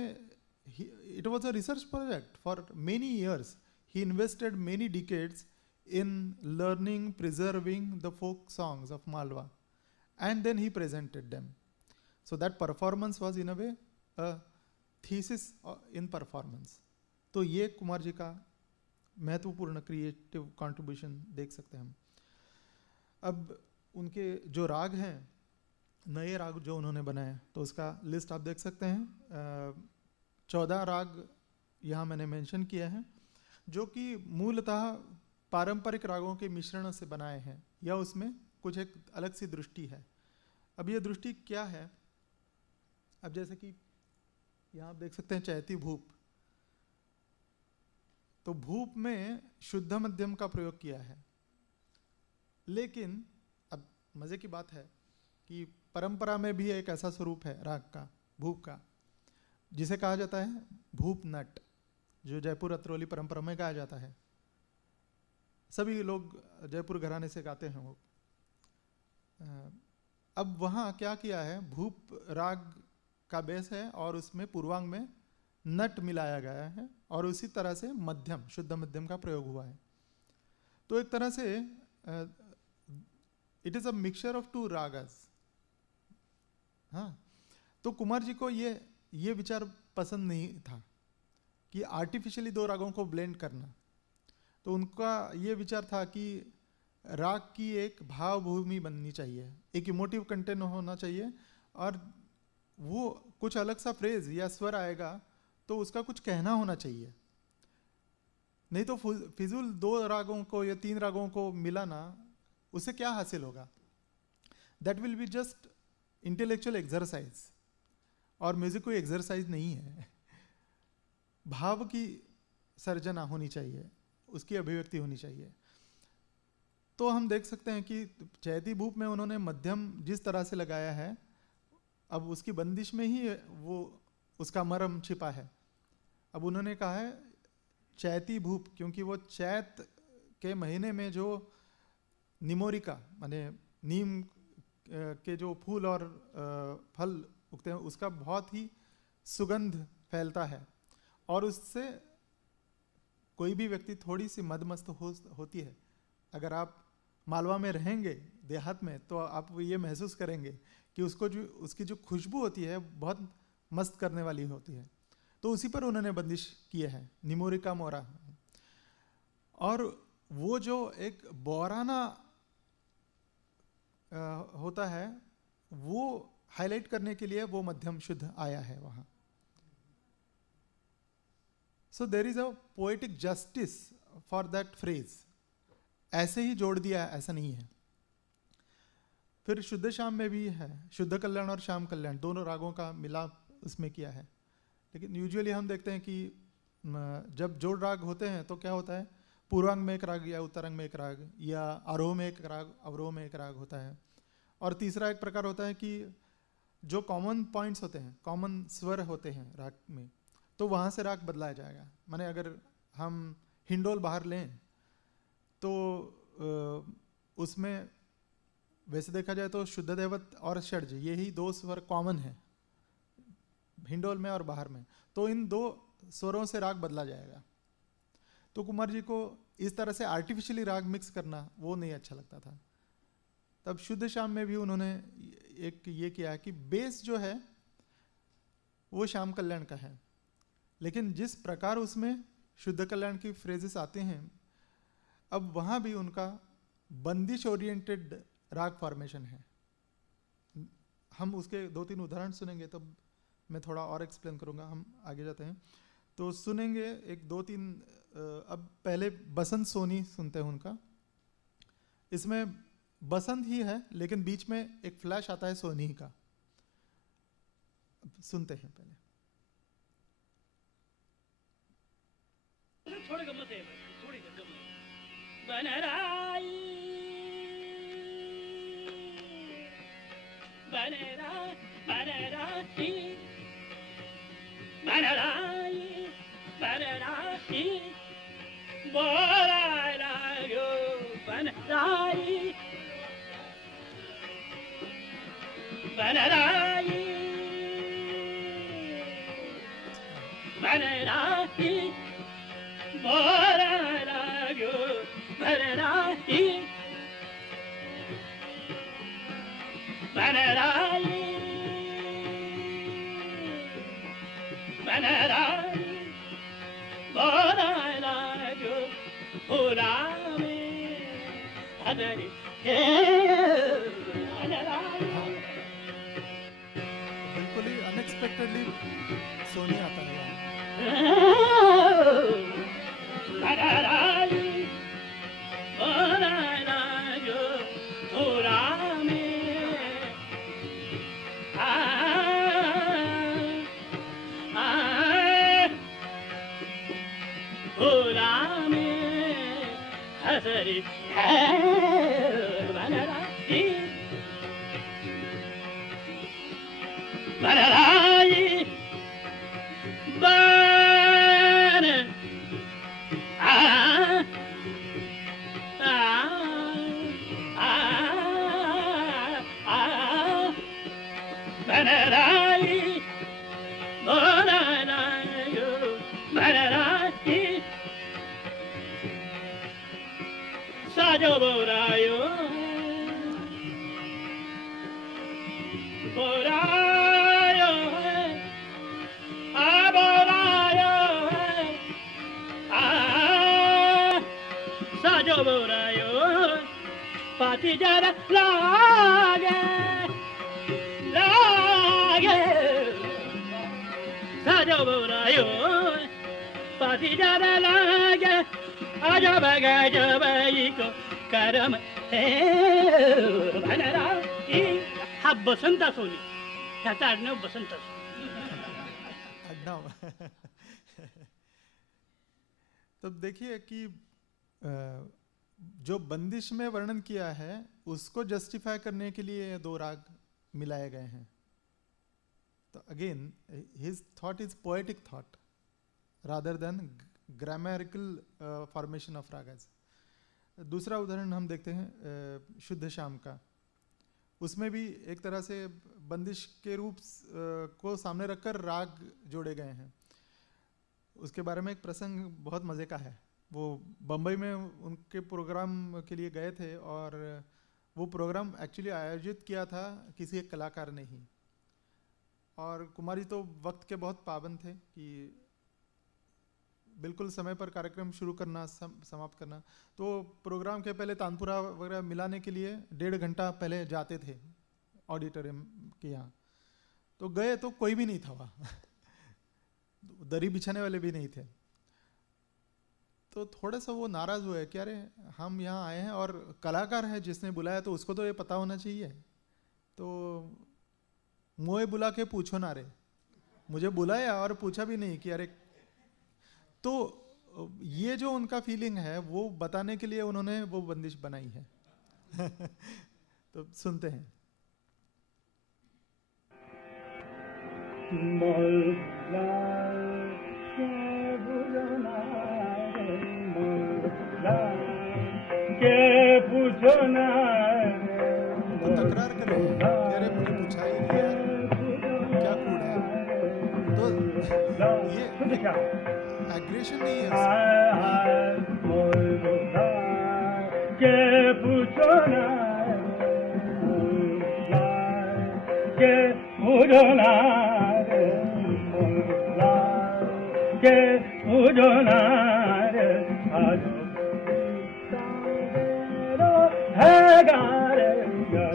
it was a research project for many years. He invested many decades in learning, preserving the folk songs of Malwa, and then he presented them. So that performance was in a way a thesis in performance. तो ये कुमार जी का महत्वपूर्ण creative contribution देख सकते हैं हम। अब उनके जो राग हैं, नए राग जो उन्होंने बनाए, तो उसका लिस्ट आप देख सकते हैं। 14 राग यहाँ मैंने मेंशन किया है, जो कि मूलतः पारंपरिक रागों के मिश्रण से बनाए हैं या उसमें कुछ एक अलग सी दृष्टि है। अब ये दृष्टि क्या है? अब जैसे कि यहाँ आप देख सकते हैं चैती भूप, तो भूप में शुद्ध मध्यम का प्रयोग किया है। लेकिन अब मजे की बात है कि परंपरा में भी एक ऐसा स्वरूप है राग का, भूप का, जिसे कहा जाता है भूप नट, जो जयपुर अतरौली परंपरा में गाया जाता है। सभी लोग जयपुर घराने से गाते हैं वो। अब वहाँ क्या किया है, भूप राग का बेस है और उसमें पूर्वांग में नट मिलाया गया है और उसी तरह से मध्यम, शुद्ध मध्यम का प्रयोग हुआ है। तो एक तरह से it is a mixture of two ragas. हाँ, तो कुमार जी को ये विचार पसंद नहीं था कि आर्टिफिशियली दो रागों को ब्लेंड करना। तो उनका ये विचार था कि राग की एक भाव भूमि बननी चाहिए, एक इमोटिव कंटेंट होना चाहिए, और वो कुछ अलग सा फ्रेज या स्वर आएगा तो उसका कुछ कहना होना चाहिए। नहीं तो फिजूल 2 रागों को या 3 रागों को मिलाना, उससे क्या हासिल होगा? That will be just intellectual exercise, और म्यूजिक कोई एक्सरसाइज नहीं है। भाव की सर्जना होनी चाहिए, उसकी अभिव्यक्ति होनी चाहिए। तो हम देख सकते हैं कि चैती भूप में उन्होंने मध्यम जिस तरह से लगाया है, अब उसकी बंदिश में ही वो उसका मर्म छिपा है। अब उन्होंने कहा है चैती भूप, क्योंकि वो चैत के महीने में जो निमोरिका माने नीम के जो फूल और फल उगते हैं, उसका बहुत ही सुगंध फैलता है और उससे कोई भी व्यक्ति थोड़ी सी मदमस्त होती है। अगर आप मालवा में रहेंगे देहात में तो आप ये महसूस करेंगे कि उसकी जो खुशबू होती है बहुत मस्त करने वाली होती है। तो उसी पर उन्होंने बंदिश किए हैं, निमोरिका मोरा। और वो जो एक बोराना होता है, वो हाईलाइट करने के लिए वो मध्यम शुद्ध आया है वहाँ। So there is a poetic justice for that phrase. ऐसे ही जोड़ दिया है, ऐसा नहीं है। फिर शुद्ध श्याम में भी है, शुद्ध कल्याण और श्याम कल्याण दोनों रागों का मिलाप उसमें किया है। लेकिन यूजुअली हम देखते हैं कि जब जोड़ राग होते हैं तो क्या होता है, पूर्वांग में एक राग या उत्तरांग में एक राग या आरोह में एक राग, अवरोह में एक राग होता है। और तीसरा एक प्रकार होता है कि जो कॉमन पॉइंट्स होते हैं, कॉमन स्वर होते हैं राग में, तो वहाँ से राग बदलाया जाएगा। माने अगर हम हिंडोल बाहर लें तो उसमें वैसे देखा जाए तो शुद्ध दैवत और षड्ज यही 2 स्वर कॉमन है हिंडोल में और बाहर में, तो इन 2 स्वरों से राग बदला जाएगा। तो कुमार जी को इस तरह से आर्टिफिशियली राग मिक्स करना वो नहीं अच्छा लगता था। तब शुद्ध श्याम में भी उन्होंने एक ये किया है कि बेस जो है वो श्याम कल्याण का है, लेकिन जिस प्रकार उसमें शुद्ध कल्याण की फ्रेजेस आते हैं, अब वहाँ भी उनका बंदिश ओरिएंटेड राग फॉर्मेशन है। हम उसके 2-3 उदाहरण सुनेंगे, तब मैं थोड़ा और एक्सप्लेन करूँगा। हम आगे जाते हैं तो सुनेंगे 1-2-3। अब पहले बसंत सोनी सुनते हैं उनका। इसमें बसंत ही है, लेकिन बीच में एक फ्लैश आता है सोनी का। सुनते हैं पहले। थोड़ी गम्मत है, थोड़ी गम्मत। बनराई बनराई बनराई बनराई बनराई बोरायो बनराई बनराई बनराई बोरायो बनराई बनराई बनराई बोरायो भोला में हदरी बिल्कुल ही अनएक्सपेक्टेडली सोनी आता है यहाँ। बनराई बोरायो भोला में भोला में हसरी बनराई बनराई बन बनराई बोरायो बनराई साजो बोरायो बोरायो बोरायो साजो बोरायो पाती जरा लागे लागे साजो बोरायो पाती जरा लागे आजो बगा जो बई को करम हे बनराई। हा बसंता सोनी, ह्याचा आडनाव बसंता सोनी। आडनाव। तब देखिए कि जो बंदिश में वर्णन किया है उसको जस्टिफाई करने के लिए 2 राग मिलाए गए हैं। तो again his thought is poetic thought rather than grammatical formation of ragas. दूसरा उदाहरण हम देखते हैं शुद्ध श्याम का। उसमें भी एक तरह से बंदिश के रूप को सामने रखकर राग जोड़े गए हैं। उसके बारे में एक प्रसंग बहुत मज़े का है। वो बम्बई में उनके प्रोग्राम के लिए गए थे और वो प्रोग्राम एक्चुअली आयोजित किया था किसी एक कलाकार ने ही। और कुमार जी तो वक्त के बहुत पाबंद थे कि बिल्कुल समय पर कार्यक्रम शुरू करना, समाप्त करना। तो प्रोग्राम के पहले तानपुरा वगैरह मिलाने के लिए 1.5 घंटा पहले जाते थे ऑडिटोरियम के यहाँ। तो गए तो कोई भी नहीं था वहाँ। दरी बिछाने वाले भी नहीं थे। तो थोड़ा सा वो नाराज हुए कि अरे हम यहाँ आए हैं और कलाकार है जिसने बुलाया तो उसको तो ये पता होना चाहिए। तो मुझे बुला के पूछो ना रे, मुझे बुलाया और पूछा भी नहीं कि अरे। तो ये जो उनका फीलिंग है वो बताने के लिए उन्होंने वो बंदिश बनाई है। तो सुनते हैं। तो तकरार कर रहे हैं कि अरे मुझे पूछा ही नहीं यार, क्या कूड़ है। तो ये एग्रेशन नहीं है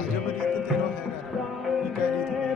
अजब रीत तेरो है गारा ये क्या रीत है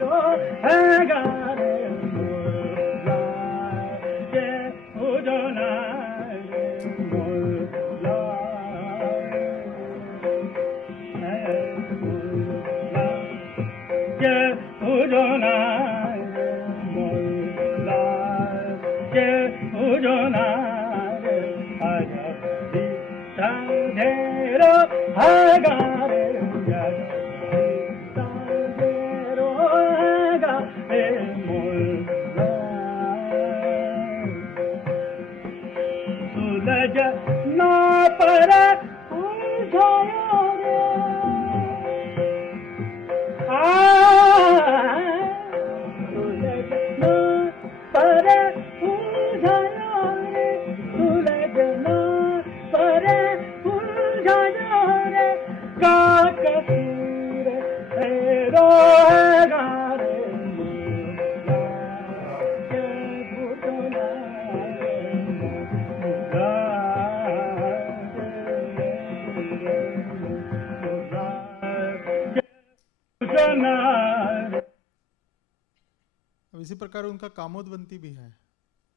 अब इसी प्रकार उनका कामोदवंती भी है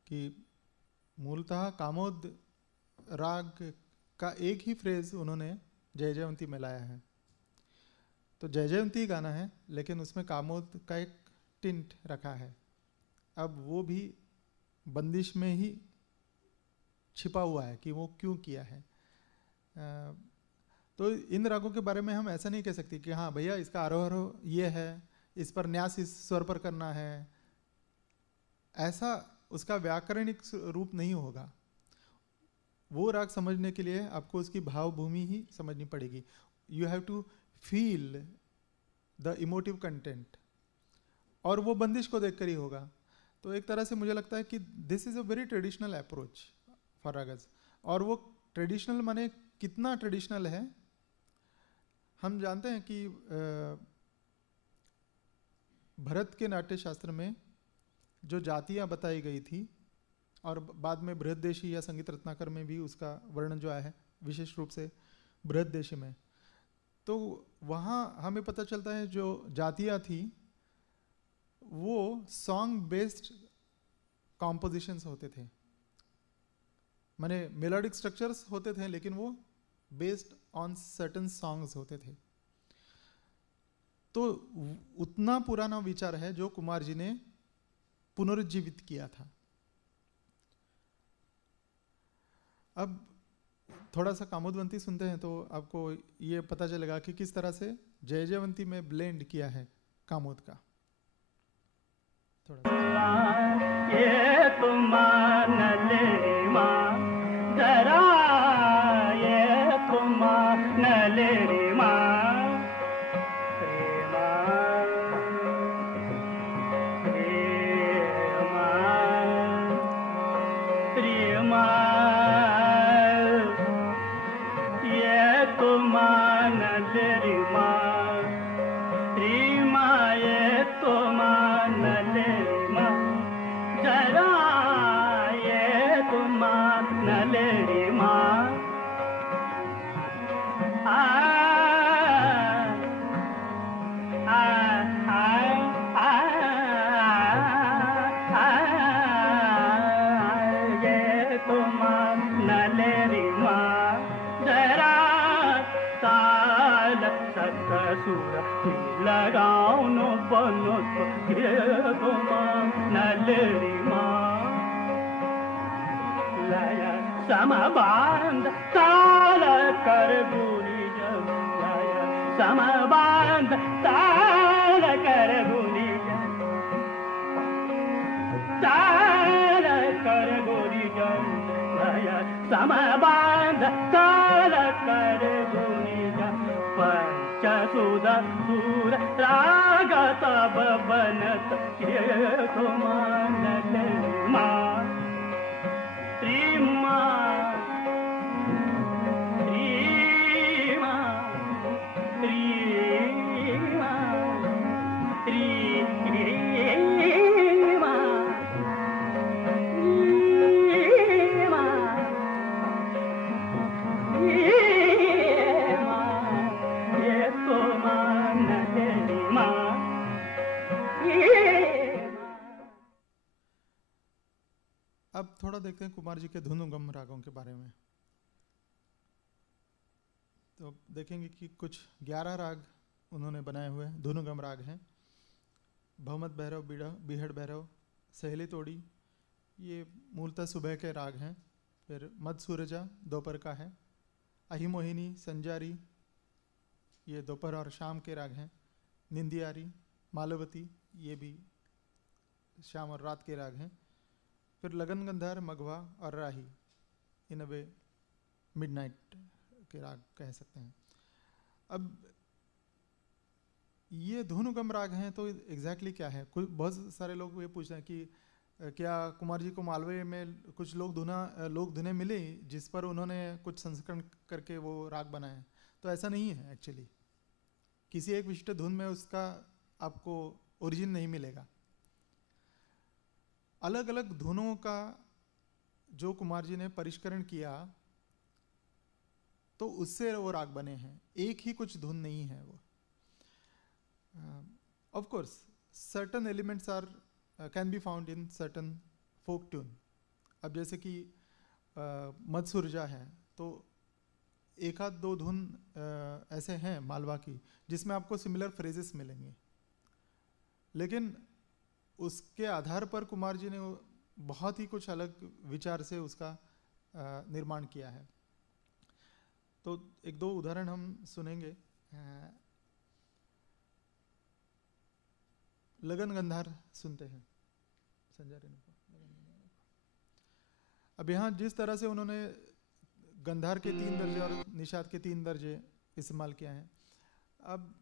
कि मूलतः कामोद राग का एक ही फ्रेज उन्होंने जय जयवंती में लाया है। तो जय जयवंती गाना है लेकिन उसमें कामोद का एक टिंट रखा है। अब वो भी बंदिश में ही छिपा हुआ है कि वो क्यों किया है। तो इन रागों के बारे में हम ऐसा नहीं कह सकते कि हाँ भैया इसका आरोह आरोह ये है, इस पर न्यास इस स्वर पर करना है, ऐसा उसका व्याकरणिक रूप नहीं होगा। वो राग समझने के लिए आपको उसकी भावभूमि ही समझनी पड़ेगी। You have to feel the emotive content, और वो बंदिश को देखकर ही होगा। तो एक तरह से मुझे लगता है कि this is a very traditional approach for ragas. और वो ट्रेडिशनल माने कितना ट्रेडिशनल है, हम जानते हैं कि भरत के नाट्य शास्त्र में जो जातियां बताई गई थी, और बाद में बृहद्देशी या संगीत रत्नाकर में भी उसका वर्णन जो आया है, विशेष रूप से बृहद्देशी में, तो वहाँ हमें पता चलता है जो जातियां थी वो सॉन्ग बेस्ड कॉम्पोजिशंस होते थे, माने मेलोडिक स्ट्रक्चर्स होते थे लेकिन वो बेस्ड ऑन सर्टेन सॉन्ग्स होते थे। तो उतना पुराना विचार है जो कुमार जी ने पुनरुज्जीवित किया था। अब थोड़ा सा कामोदवंती सुनते हैं तो आपको ये पता चलेगा कि किस तरह से जय जयवंती में ब्लेंड किया है कामोद का। थोड़ा ये तुम मान ले मां जरा, ये तुम मान ले मां लगाओ नो बनो तो ये नलरी माँ लाया समबांध ताल कर भूली जब, लाया समबांध ताल कर भूली जब, ताल कर भूली जब, लाया समबांध ताल कर भूली जब, पंचसूद सूर राग तब बनत ये तुम मां श्रीमा श्रीमा श्रीमा श्री अब थोड़ा देखते हैं कुमार जी के धुनुगम रागों के बारे में। तो देखेंगे कि कुछ 11 राग उन्होंने बनाए हुए हैं, धुनुगम राग हैं। भवमत भैरव, बीहड़ भैरव, सहेली तोड़ी, ये मूलतः सुबह के राग हैं। फिर मद सूरजा दोपहर का है। अहिमोहिनी, संजारी, ये दोपहर और शाम के राग हैं। निंदियारी, मालवती, ये भी शाम और रात के राग हैं। फिर लगन गंधार, मघवा और राही, इन वे मिडनाइट के राग कह सकते हैं। अब ये धुनुगम राग हैं तो एग्जैक्टली क्या है? बहुत सारे लोग ये पूछते हैं कि क्या कुमार जी को मालवे में कुछ लोक धुनें मिली जिस पर उन्होंने कुछ संस्करण करके वो राग बनाए? तो ऐसा नहीं है एक्चुअली। किसी एक विशिष्ट धुन में उसका आपको ओरिजिन नहीं मिलेगा। अलग अलग धुनों का जो कुमार जी ने परिष्करण किया तो उससे वो राग बने हैं, एक ही कुछ धुन नहीं है वो। Of course certain elements are can be found in certain folk tune. अब जैसे कि मद सूरजा है तो एक आध दो धुन ऐसे हैं मालवा की जिसमें आपको सिमिलर फ्रेजेस मिलेंगे, लेकिन उसके आधार पर कुमार जी ने बहुत ही कुछ अलग विचार से उसका निर्माण किया है। तो एक दो उदाहरण हम सुनेंगे। लगन गंधार सुनते हैं संजय रेणु को। अब यहाँ जिस तरह से उन्होंने गंधार के 3 दर्जे और निषाद के 3 दर्जे इस्तेमाल किया है, अब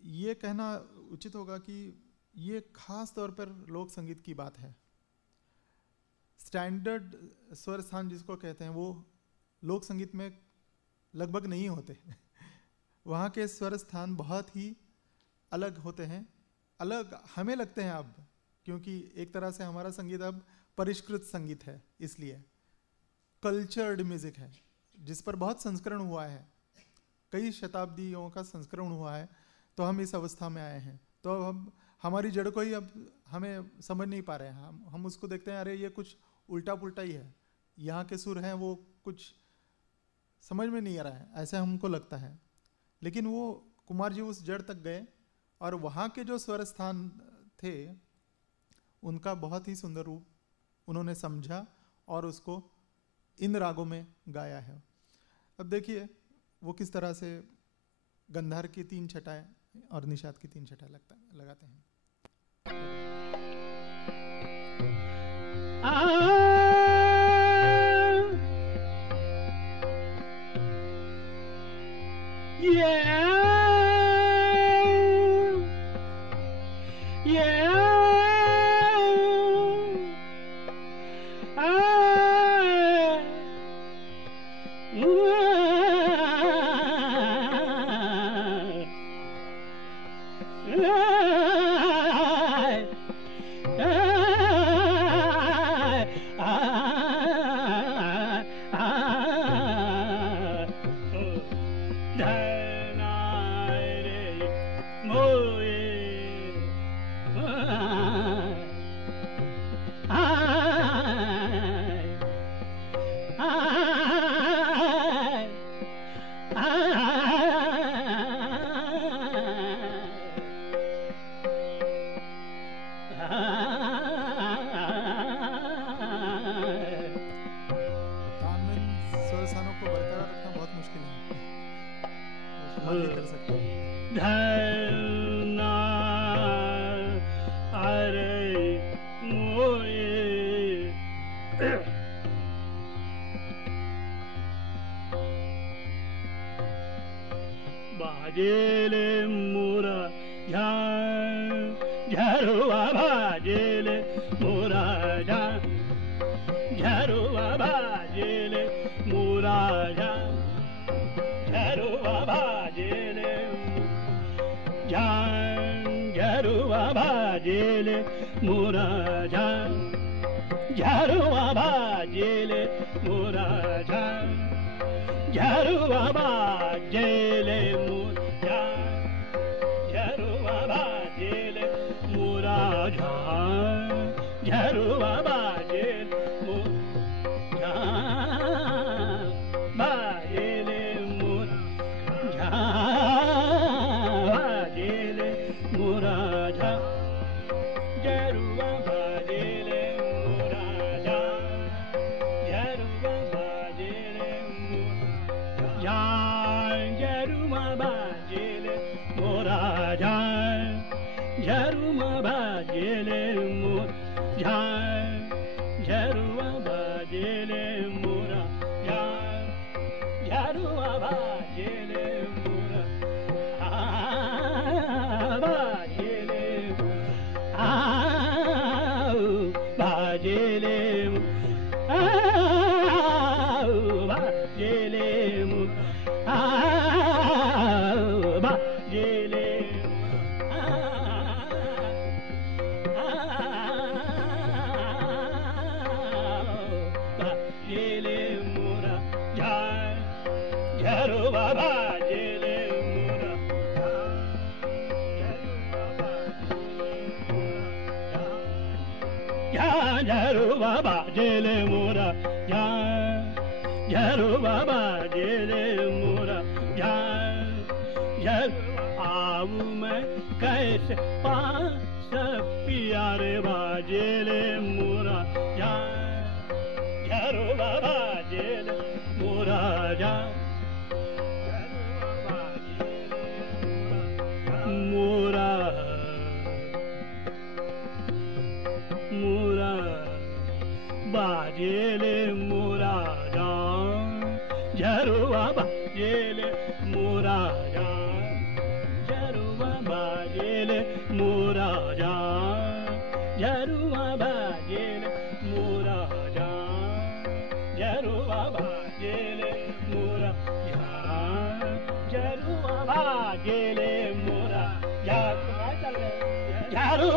ये कहना उचित होगा कि ये खास तौर पर लोक संगीत की बात है। स्टैंडर्ड स्वर स्थान जिसको कहते हैं वो लोक संगीत में लगभग नहीं होते। वहाँ के स्वर स्थान बहुत ही अलग होते हैं, अलग हमें लगते हैं अब, क्योंकि एक तरह से हमारा संगीत अब परिष्कृत संगीत है, इसलिए कल्चर्ड म्यूजिक है जिस पर बहुत संस्करण हुआ है, कई शताब्दियों का संस्करण हुआ है, तो हम इस अवस्था में आए हैं। तो अब हम हमारी जड़ को ही अब हमें समझ नहीं पा रहे हैं। हम उसको देखते हैं, अरे ये कुछ उल्टा पुल्टा ही है, यहाँ के सुर हैं वो कुछ समझ में नहीं आ रहा है, ऐसे हमको लगता है। लेकिन वो कुमार जी उस जड़ तक गए और वहाँ के जो स्वर स्थान थे उनका बहुत ही सुंदर रूप उन्होंने समझा और उसको इन रागों में गाया है। अब देखिए वो किस तरह से गंधार की 3 छटाएं और निषाद की 3 छटाएं लगाते हैं। Mura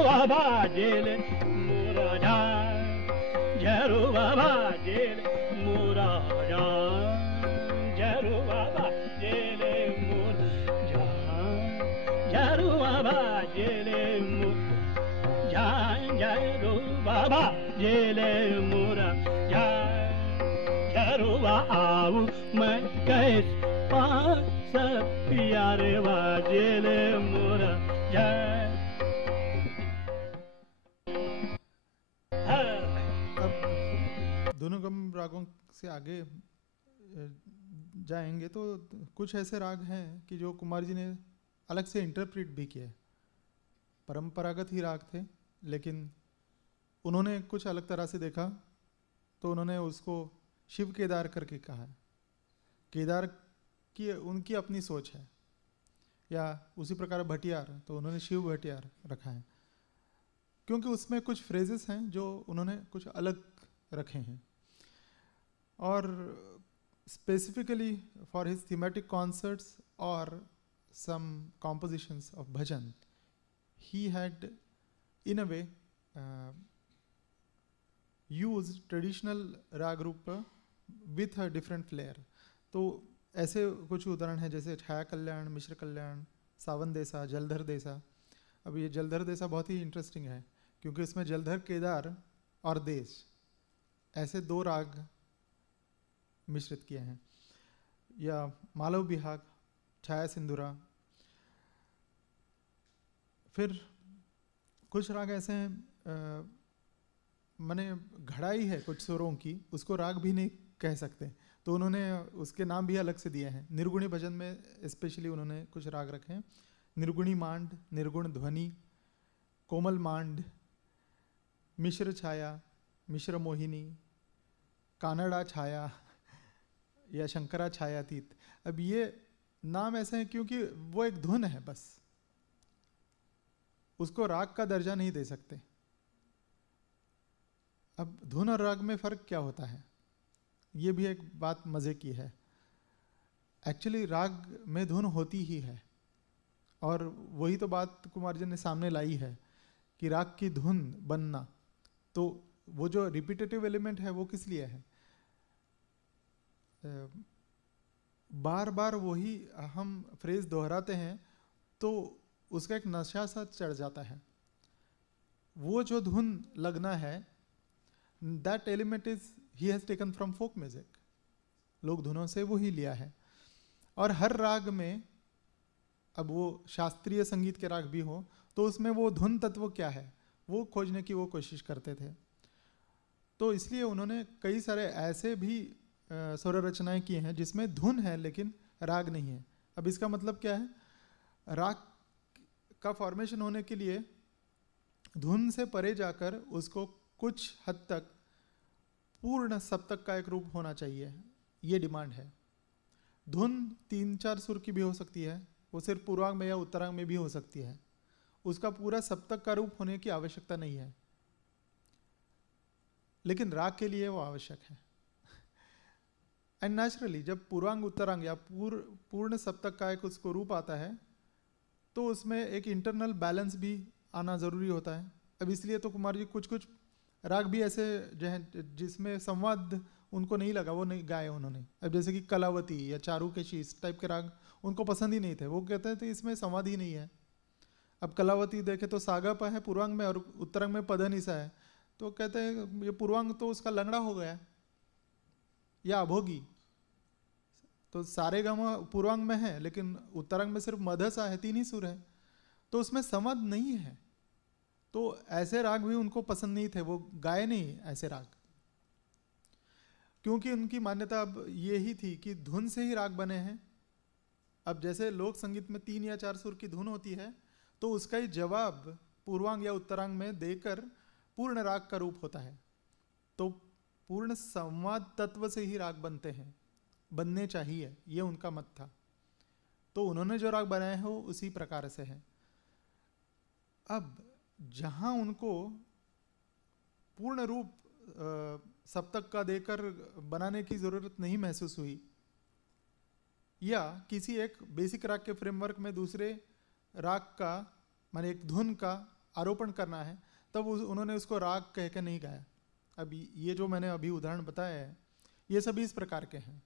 बाजेले मोरा जान झरुआ बाजेले मोरा जान झरुआ बाजेले मोरा जान झरुआ बाजेले मोरा जान झरुआ बाजेले मोरा जान झरुआ आऊ मैं कैसे पास प्यारे बाजेले मोरा जान। अब दोनों गम रागों से आगे जाएंगे तो कुछ ऐसे राग हैं कि जो कुमार जी ने अलग से इंटरप्रेट भी किया है। परंपरागत ही राग थे, लेकिन उन्होंने कुछ अलग तरह से देखा तो उन्होंने उसको शिव केदार करके कहा है। केदार की उनकी अपनी सोच है, या उसी प्रकार भटियार तो उन्होंने शिव भटियार रखा है, क्योंकि उसमें कुछ फ्रेजेस हैं जो उन्होंने कुछ अलग रखे हैं। और specifically for his thematic concerts और some compositions of bhajan, he had in a way used traditional rag rupa with a different flair. तो ऐसे कुछ उदाहरण हैं जैसे छाया कल्याण, मिश्र कल्याण, सावन देसा, जलधर देसा। अब ये जलधर देसा बहुत ही इंटरेस्टिंग है क्योंकि इसमें जलधर, केदार और देश ऐसे दो राग मिश्रित किए हैं। या मालव बिहाग, छाया सिंधुरा। फिर कुछ राग ऐसे हैं माने घड़ाई है कुछ सुरों की, उसको राग भी नहीं कह सकते, तो उन्होंने उसके नाम भी अलग से दिए हैं। निर्गुणी भजन में स्पेशली उन्होंने कुछ राग रखे हैं। निर्गुणी मांड, निर्गुण ध्वनि, कोमल मांड, मिश्र छाया, मिश्र मोहिनी, कानड़ा छाया या शंकरा छायातीत। अब ये नाम ऐसे हैं क्योंकि वो एक धुन है, बस उसको राग का दर्जा नहीं दे सकते। अब धुन और राग में फर्क क्या होता है, ये भी एक बात मजे की है। एक्चुअली राग में धुन होती ही है, और वही तो बात कुमार जी ने सामने लाई है कि राग की धुन बनना, तो वो जो रिपीटेटिव एलिमेंट है वो किस लिए है। बार बार वही हम फ्रेज दोहराते हैं तो उसका एक नशा सा चढ़ जाता है। वो जो धुन लगना है, that element is he has taken from folk music. लोक धुनों से वो ही लिया है। और हर राग में, अब वो शास्त्रीय संगीत के राग भी हो तो उसमें वो धुन तत्व क्या है वो खोजने की वो कोशिश करते थे। तो इसलिए उन्होंने कई सारे ऐसे भी स्वर रचनाएं की हैं जिसमें धुन है लेकिन राग नहीं है। अब इसका मतलब क्या है, राग का फॉर्मेशन होने के लिए धुन से परे जाकर उसको कुछ हद तक पूर्ण सप्तक का एक रूप होना चाहिए, ये डिमांड है। धुन 3-4 सुर की भी हो सकती है, वो सिर्फ पूर्वांग में या उत्तरांग में भी हो सकती है, उसका पूरा सप्तक का रूप होने की आवश्यकता नहीं है, लेकिन राग के लिए वो आवश्यक है। एंड नेचुरली जब पूर्वांग उत्तरांग या पूर्ण सप्तक का एक उसको रूप आता है तो उसमें एक इंटरनल बैलेंस भी आना ज़रूरी होता है। अब इसलिए तो कुमार जी कुछ कुछ राग भी ऐसे जो हैं जिसमें संवाद उनको नहीं लगा, वो नहीं गाए उन्होंने। अब जैसे कि कलावती या चारुकेशी इस टाइप के राग उनको पसंद ही नहीं थे, वो कहते थे इसमें संवाद ही नहीं है। अब कलावती देखे तो सागापा है पूर्वांग में और उत्तरांग में पदनिसा है, तो कहते हैं ये पूर्वांग तो उसका लंगड़ा हो गया या अभोगी। तो सारे गामा पूर्वांग में है लेकिन उत्तरांग में सिर्फ मधसा है, 3 ही सुर है, तो उसमें संवाद नहीं है। तो ऐसे राग भी उनको पसंद नहीं थे, वो गाए नहीं ऐसे राग, क्योंकि उनकी मान्यता अब ये ही थी कि धुन से ही राग बने हैं। अब जैसे लोक संगीत में 3 या 4 सुर की धुन होती है तो उसका ही जवाब पूर्वांग या उत्तरांग में देकर पूर्ण राग का रूप होता है। तो पूर्ण संवाद तत्व से ही राग बनते हैं, बनने चाहिए, ये उनका मत था। तो उन्होंने जो राग बनाए हैं वो उसी प्रकार से है। अब जहां उनको पूर्ण रूप सप्तक का देकर बनाने की जरूरत नहीं महसूस हुई, या किसी एक बेसिक राग के फ्रेमवर्क में दूसरे राग का माने एक धुन का आरोपण करना है, तब उन्होंने उसको राग कह के नहीं गाया। अभी ये जो मैंने अभी उदाहरण बताया है, ये सभी इस प्रकार के हैं।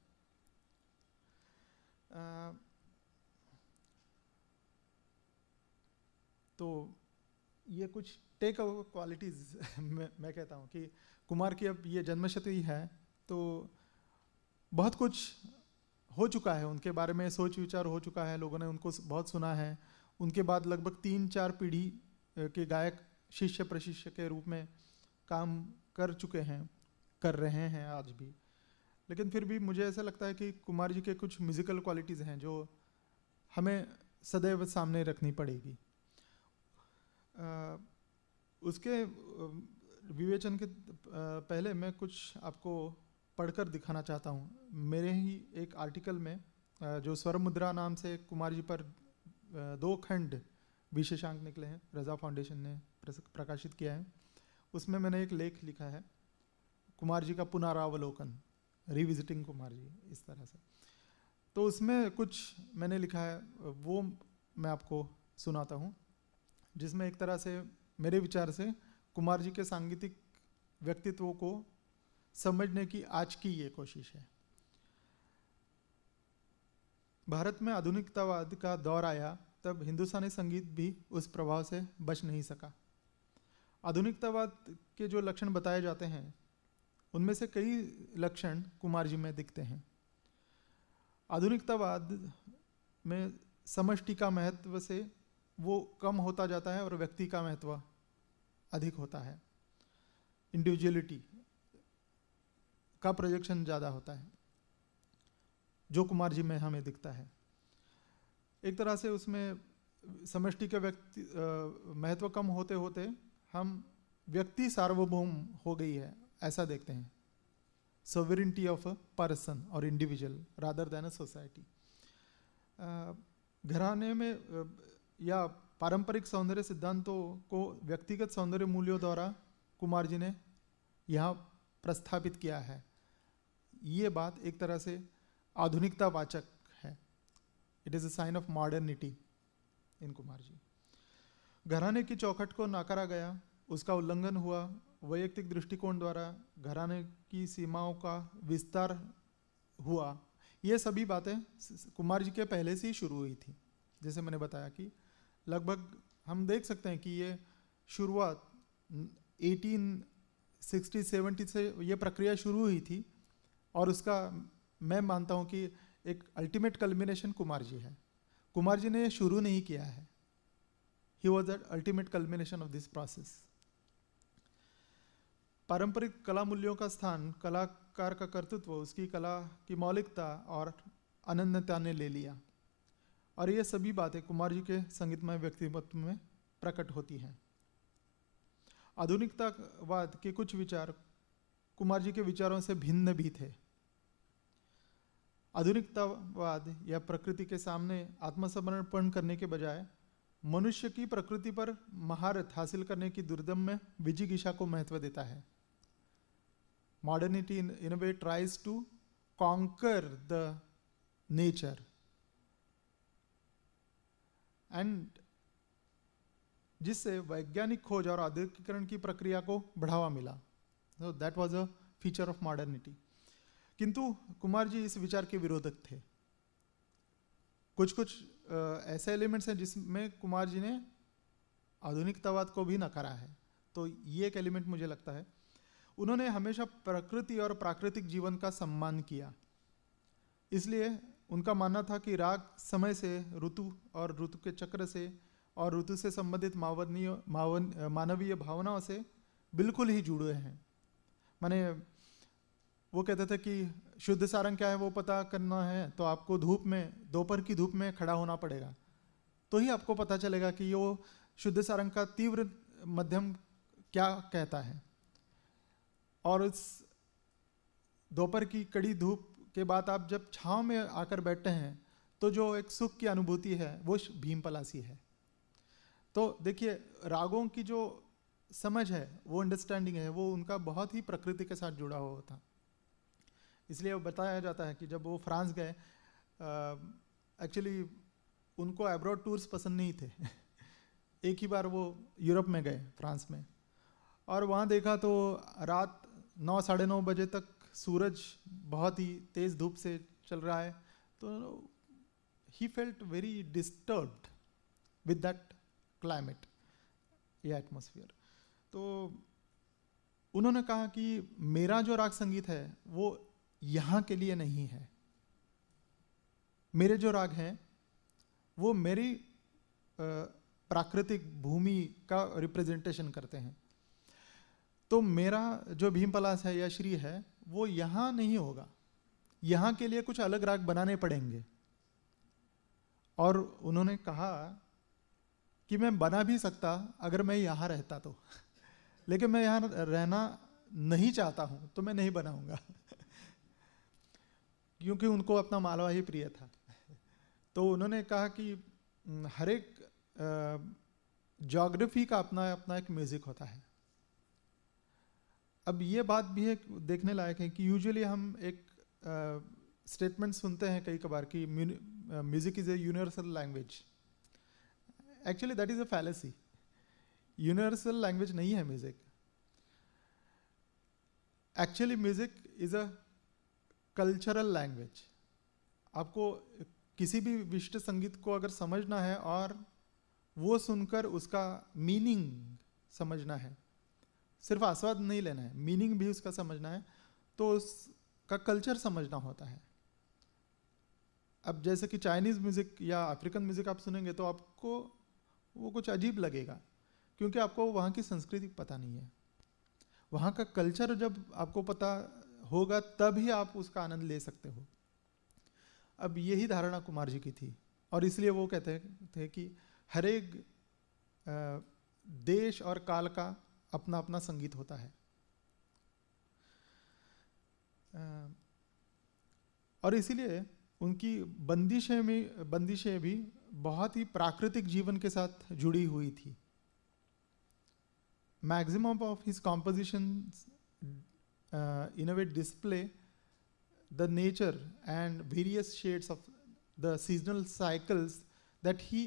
तो ये कुछ टेक अवे क्वालिटीज़ मैं कहता हूँ कि कुमार की अब ये जन्मशती है, तो बहुत कुछ हो चुका है उनके बारे में, सोच विचार हो चुका है, लोगों ने उनको बहुत सुना है। उनके बाद लगभग 3-4 पीढ़ी के गायक शिष्य प्रशिष्य के रूप में काम कर चुके हैं, कर रहे हैं आज भी। लेकिन फिर भी मुझे ऐसा लगता है कि कुमार जी के कुछ म्यूज़िकल क्वालिटीज़ हैं जो हमें सदैव सामने रखनी पड़ेगी। उसके विवेचन के पहले मैं कुछ आपको पढ़कर दिखाना चाहता हूँ। मेरे ही एक आर्टिकल में जो स्वर मुद्रा नाम से कुमार जी पर 2 खंड विशेषांक निकले हैं, रजा फाउंडेशन ने प्रकाशित किया है, उसमें मैंने एक लेख लिखा है, कुमार जी का पुनरावलोकन, रिविजिटिंग कुमार जी, इस तरह से। तो उसमें कुछ मैंने लिखा है, वो मैं आपको सुनाता हूँ, जिसमें एक तरह से मेरे विचार से कुमार जी के सांगीतिक व्यक्तित्व को समझने की आज की ये कोशिश है। भारत में आधुनिकतावाद का दौर आया, तब हिंदुस्तानी संगीत भी उस प्रभाव से बच नहीं सका। आधुनिकतावाद के जो लक्षण बताए जाते हैं, उनमें से कई लक्षण कुमार जी में दिखते हैं। आधुनिकतावाद में समष्टि का महत्व से वो कम होता जाता है और व्यक्ति का महत्व अधिक होता है, इंडिविजुअलिटी का प्रोजेक्शन ज़्यादा होता है, जो कुमार जी में हमें दिखता है। एक तरह से उसमें समष्टि के व्यक्ति महत्व कम होते होते हम व्यक्ति सार्वभौम हो गई है, ऐसा देखते हैं। सोवरेनिटी ऑफ अ पर्सन और individual rather than a society. घराने में या पारंपरिक सौंदर्य सिद्धांतों को व्यक्तिगत सौंदर्य मूल्यों द्वारा कुमार जी ने यहाँ प्रस्थापित किया है। ये बात एक तरह से आधुनिकतावाचक है। It is a sign of modernity in Kumar ji. घराने की चौखट को नकारा गया, उसका उल्लंघन हुआ, वैयक्तिक दृष्टिकोण द्वारा घराने की सीमाओं का विस्तार हुआ। ये सभी बातें कुमार जी के पहले से ही शुरू हुई थी। जैसे मैंने बताया कि लगभग हम देख सकते हैं कि ये शुरुआत 1860-70 से ये प्रक्रिया शुरू हुई थी, और उसका मैं मानता हूँ कि एक अल्टीमेट कल्मिनेशन कुमार जी है। कुमार जी ने ये शुरू नहीं किया है, he was the ultimate culmination of this process. पारंपरिक कला मूल्यों का स्थान कलाकार का कर्तृत्व, उसकी कला की मौलिकता और अनन्यता ने ले लिया, और ये सभी बातें कुमार जी के संगीतमय व्यक्तित्व में प्रकट होती हैं। आधुनिकतावाद के कुछ विचार कुमार जी के विचारों से भिन्न भी थे। आधुनिकतावाद या प्रकृति के सामने आत्मसमर्पण करने के बजाय मनुष्य की प्रकृति पर महारत हासिल करने की दुर्दम्य विजिगीषा को महत्व देता है। Modernity in a way tries to conquer the nature and जिससे वैज्ञानिक खोज और आधुनिकीकरण की प्रक्रिया को बढ़ावा मिला। So that was a feature of modernity. किंतु कुमार जी इस विचार के विरोधक थे। कुछ ऐसे एलिमेंट्स हैं जिसमें कुमार जी ने आधुनिकतावाद को भी नकारा है। तो ये एक एलिमेंट मुझे लगता है, उन्होंने हमेशा प्रकृति और प्राकृतिक जीवन का सम्मान किया। इसलिए उनका मानना था कि राग समय से, ऋतु और ऋतु के चक्र से और ऋतु से संबंधित मानवीय भावनाओं से बिल्कुल ही जुड़े हैं। माने वो कहते थे कि शुद्ध सारंग क्या है वो पता करना है तो आपको धूप में, दोपहर की धूप में खड़ा होना पड़ेगा, तो ही आपको पता चलेगा कि वो शुद्ध सारंग का तीव्र मध्यम क्या कहता है। और उस दोपहर की कड़ी धूप के बाद आप जब छांव में आकर बैठते हैं तो जो एक सुख की अनुभूति है वो भीम पलासी है। तो देखिए, रागों की जो समझ है, वो अंडरस्टैंडिंग है, वो उनका बहुत ही प्रकृति के साथ जुड़ा हुआ था। इसलिए वो बताया जाता है कि जब वो फ्रांस गए, एक्चुअली उनको एब्रॉड टूर्स पसंद नहीं थे। एक ही बार वो यूरोप में गए, फ्रांस में, और वहाँ देखा तो रात 9 साढ़े 9 बजे तक सूरज बहुत ही तेज़ धूप से चल रहा है, तो he felt very disturbed with that climate या एटमॉस्फेयर। तो उन्होंने कहा कि मेरा जो राग संगीत है वो यहाँ के लिए नहीं है, मेरे जो राग हैं वो मेरी प्राकृतिक भूमि का रिप्रेजेंटेशन करते हैं। तो मेरा जो भीमपलास है या श्री है वो यहाँ नहीं होगा, यहाँ के लिए कुछ अलग राग बनाने पड़ेंगे। और उन्होंने कहा कि मैं बना भी सकता अगर मैं यहाँ रहता तो, लेकिन मैं यहाँ रहना नहीं चाहता हूँ तो मैं नहीं बनाऊंगा क्योंकि उनको अपना मालवा ही प्रिय था। तो उन्होंने कहा कि हर एक ज्योग्राफी का अपना अपना एक म्यूजिक होता है। अब ये बात भी है देखने लायक है कि यूजुअली हम एक स्टेटमेंट सुनते हैं कई कबार कि music is a universal language. Actually that is a fallacy. Universal language नहीं है music. Actually music is a cultural language. आपको किसी भी विशिष्ट संगीत को अगर समझना है और वो सुनकर उसका मीनिंग समझना है, सिर्फ आस्वाद नहीं लेना है, मीनिंग भी उसका समझना है, तो उसका कल्चर समझना होता है। अब जैसे कि चाइनीज़ म्यूज़िक या अफ्रीकन म्यूज़िक आप सुनेंगे तो आपको वो कुछ अजीब लगेगा, क्योंकि आपको वहाँ की संस्कृति पता नहीं है। वहाँ का कल्चर जब आपको पता होगा तभी आप उसका आनंद ले सकते हो। अब यही धारणा कुमार जी की थी, और इसलिए वो कहते थे कि हर एक देश और काल का अपना अपना संगीत होता है। और इसीलिए उनकी बंदिशें भी बहुत ही प्राकृतिक जीवन के साथ जुड़ी हुई थी। Maximum of his compositions in a way display the nature and various shades of the seasonal cycles that he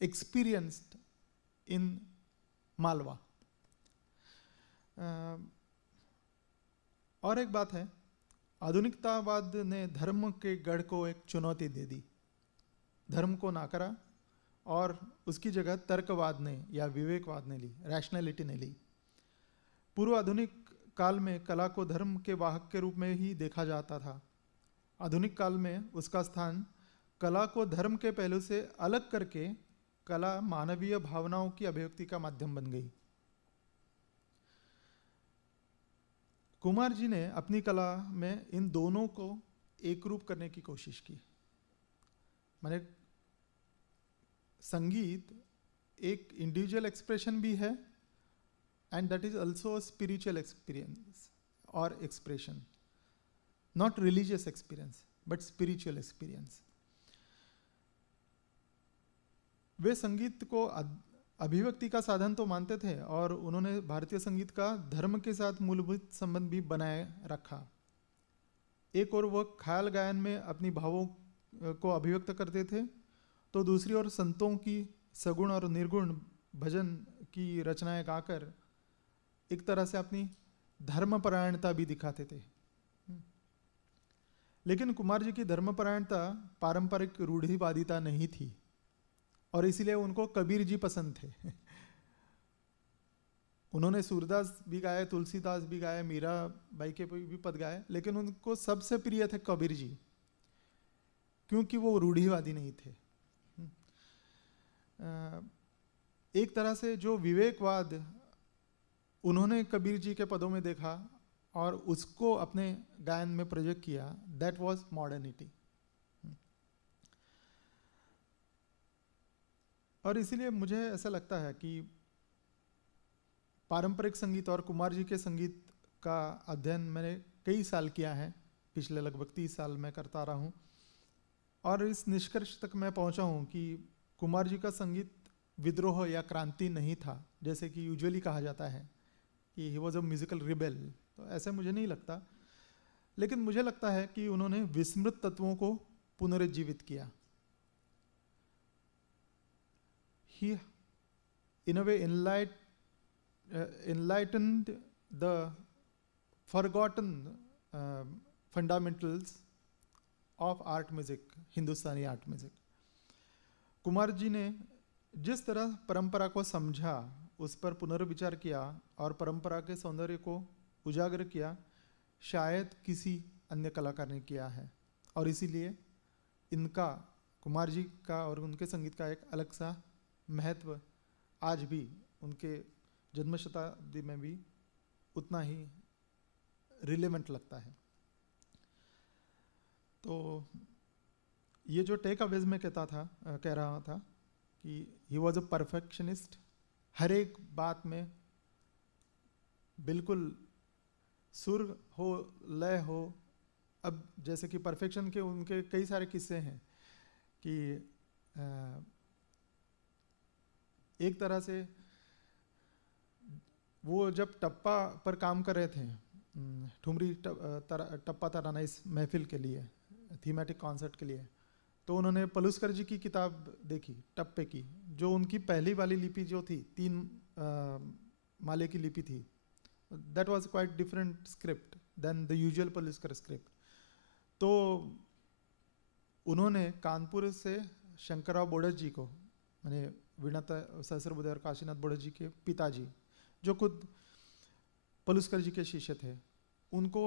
experienced in Malwa. और एक बात है, आधुनिकतावाद ने धर्म के गढ़ को एक चुनौती दे दी, धर्म को नाकरा और उसकी जगह तर्कवाद ने या विवेकवाद ने ली, रैशनैलिटी ने ली। पूर्व आधुनिक काल में कला को धर्म के वाहक के रूप में ही देखा जाता था। आधुनिक काल में उसका स्थान कला को धर्म के पहलू से अलग करके कला मानवीय भावनाओं की अभिव्यक्ति का माध्यम बन गई। कुमार जी ने अपनी कला में इन दोनों को एक रूप करने की कोशिश की। माने संगीत एक इंडिविजुअल एक्सप्रेशन भी है, and that is also a spiritual experience or expression, not religious experience but spiritual experience। वे संगीत को अभिव्यक्ति का साधन तो मानते थे, और उन्होंने भारतीय संगीत का धर्म के साथ मूलभूत संबंध भी बनाए रखा। एक और वह ख्याल गायन में अपनी भावों को अभिव्यक्त करते थे, तो दूसरी ओर संतों की सगुण और निर्गुण भजन की रचनाएं गाकर एक तरह से अपनी धर्मपरायणता भी दिखाते थे। लेकिन कुमार जी की धर्मपरायणता पारंपरिक रूढ़िवादिता नहीं थी, और इसीलिए उनको कबीर जी पसंद थे। उन्होंने सूरदास भी गाए, तुलसीदास भी गाए, मीरा बाई के भी पद गाए, लेकिन उनको सबसे प्रिय थे कबीर जी, क्योंकि वो रूढ़िवादी नहीं थे। एक तरह से जो विवेकवाद उन्होंने कबीर जी के पदों में देखा और उसको अपने गायन में प्रोजेक्ट किया, दैट वाज मॉडर्निटी। और इसीलिए मुझे ऐसा लगता है कि पारंपरिक संगीत और कुमार जी के संगीत का अध्ययन मैंने कई साल किया है, पिछले लगभग 30 साल मैं करता रहा हूँ, और इस निष्कर्ष तक मैं पहुँचा हूँ कि कुमार जी का संगीत विद्रोह या क्रांति नहीं था, जैसे कि यूजुअली कहा जाता है कि ही वॉज अ म्यूजिकल रिबेल। तो ऐसे मुझे नहीं लगता, लेकिन मुझे लगता है कि उन्होंने विस्मृत तत्वों को पुनरुज्जीवित किया। ही in a way enlightened the forgotten fundamentals of art music, Hindustani art music. Kumar ji ने जिस तरह परंपरा को समझा, उस पर पुनर्विचार किया और परंपरा के सौंदर्य को उजागर किया, शायद किसी अन्य कलाकार ने किया है. और इसीलिए इनका, कुमार जी का और उनके संगीत का एक अलग सा महत्व आज भी, उनके जन्म शताब्दी में भी उतना ही रिलेवेंट लगता है. तो ये जो टेक अवेज में कह रहा था कि ही वॉज अ परफेक्शनिस्ट, हर एक बात में बिल्कुल सुर हो, लय हो. अब जैसे कि परफेक्शन के उनके कई सारे किस्से हैं कि एक तरह से वो जब टप्पा पर काम कर रहे थे, ठुमरी टप्पा तराना इस महफिल के लिए, थीमेटिक कॉन्सर्ट के लिए, तो उन्होंने पलुस्कर जी की किताब देखी टप्पे की, जो उनकी पहली वाली लिपि जो थी, 3 माले की लिपि थी. That was quite different script than the usual Paluskar script. तो उन्होंने कानपुर से शंकरराव बोडस जी को, माने वीणा सहस्रबुद्धे और काशीनाथ बोडस जी के पिताजी, जो खुद पलुस्कर जी के शिष्य थे, उनको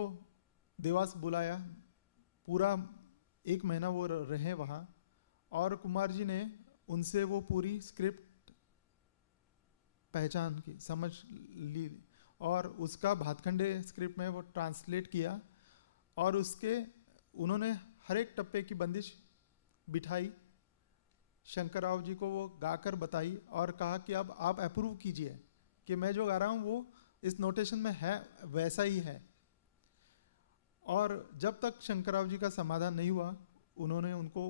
देवास बुलाया. पूरा 1 महीना वो रहे वहाँ और कुमार जी ने उनसे वो पूरी स्क्रिप्ट पहचान की, समझ ली और उसका भातखंडे स्क्रिप्ट में वो ट्रांसलेट किया और उसके उन्होंने हर एक टप्पे की बंदिश बिठाई, शंकरराव जी को वो गाकर बताई और कहा कि अब आप अप्रूव कीजिए कि मैं जो गा रहा हूँ वो इस नोटेशन में है, वैसा ही है. और जब तक शंकरराव जी का समाधान नहीं हुआ, उन्होंने उनको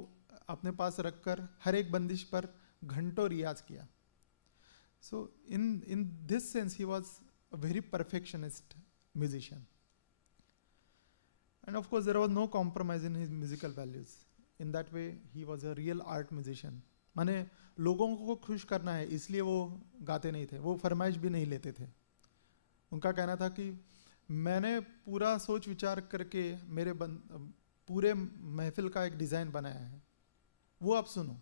अपने पास रखकर हर एक बंदिश पर घंटों रियाज किया. So in this sense he was a very perfectionist musician. And of course there was no compromise in his musical values. In that way he was a real art musician. माने लोगों को खुश करना है इसलिए वो गाते नहीं थे, वो फरमाइश भी नहीं लेते थे. उनका कहना था कि मैंने पूरा सोच विचार करके मेरे पूरे महफिल का एक डिज़ाइन बनाया है, वो आप सुनो.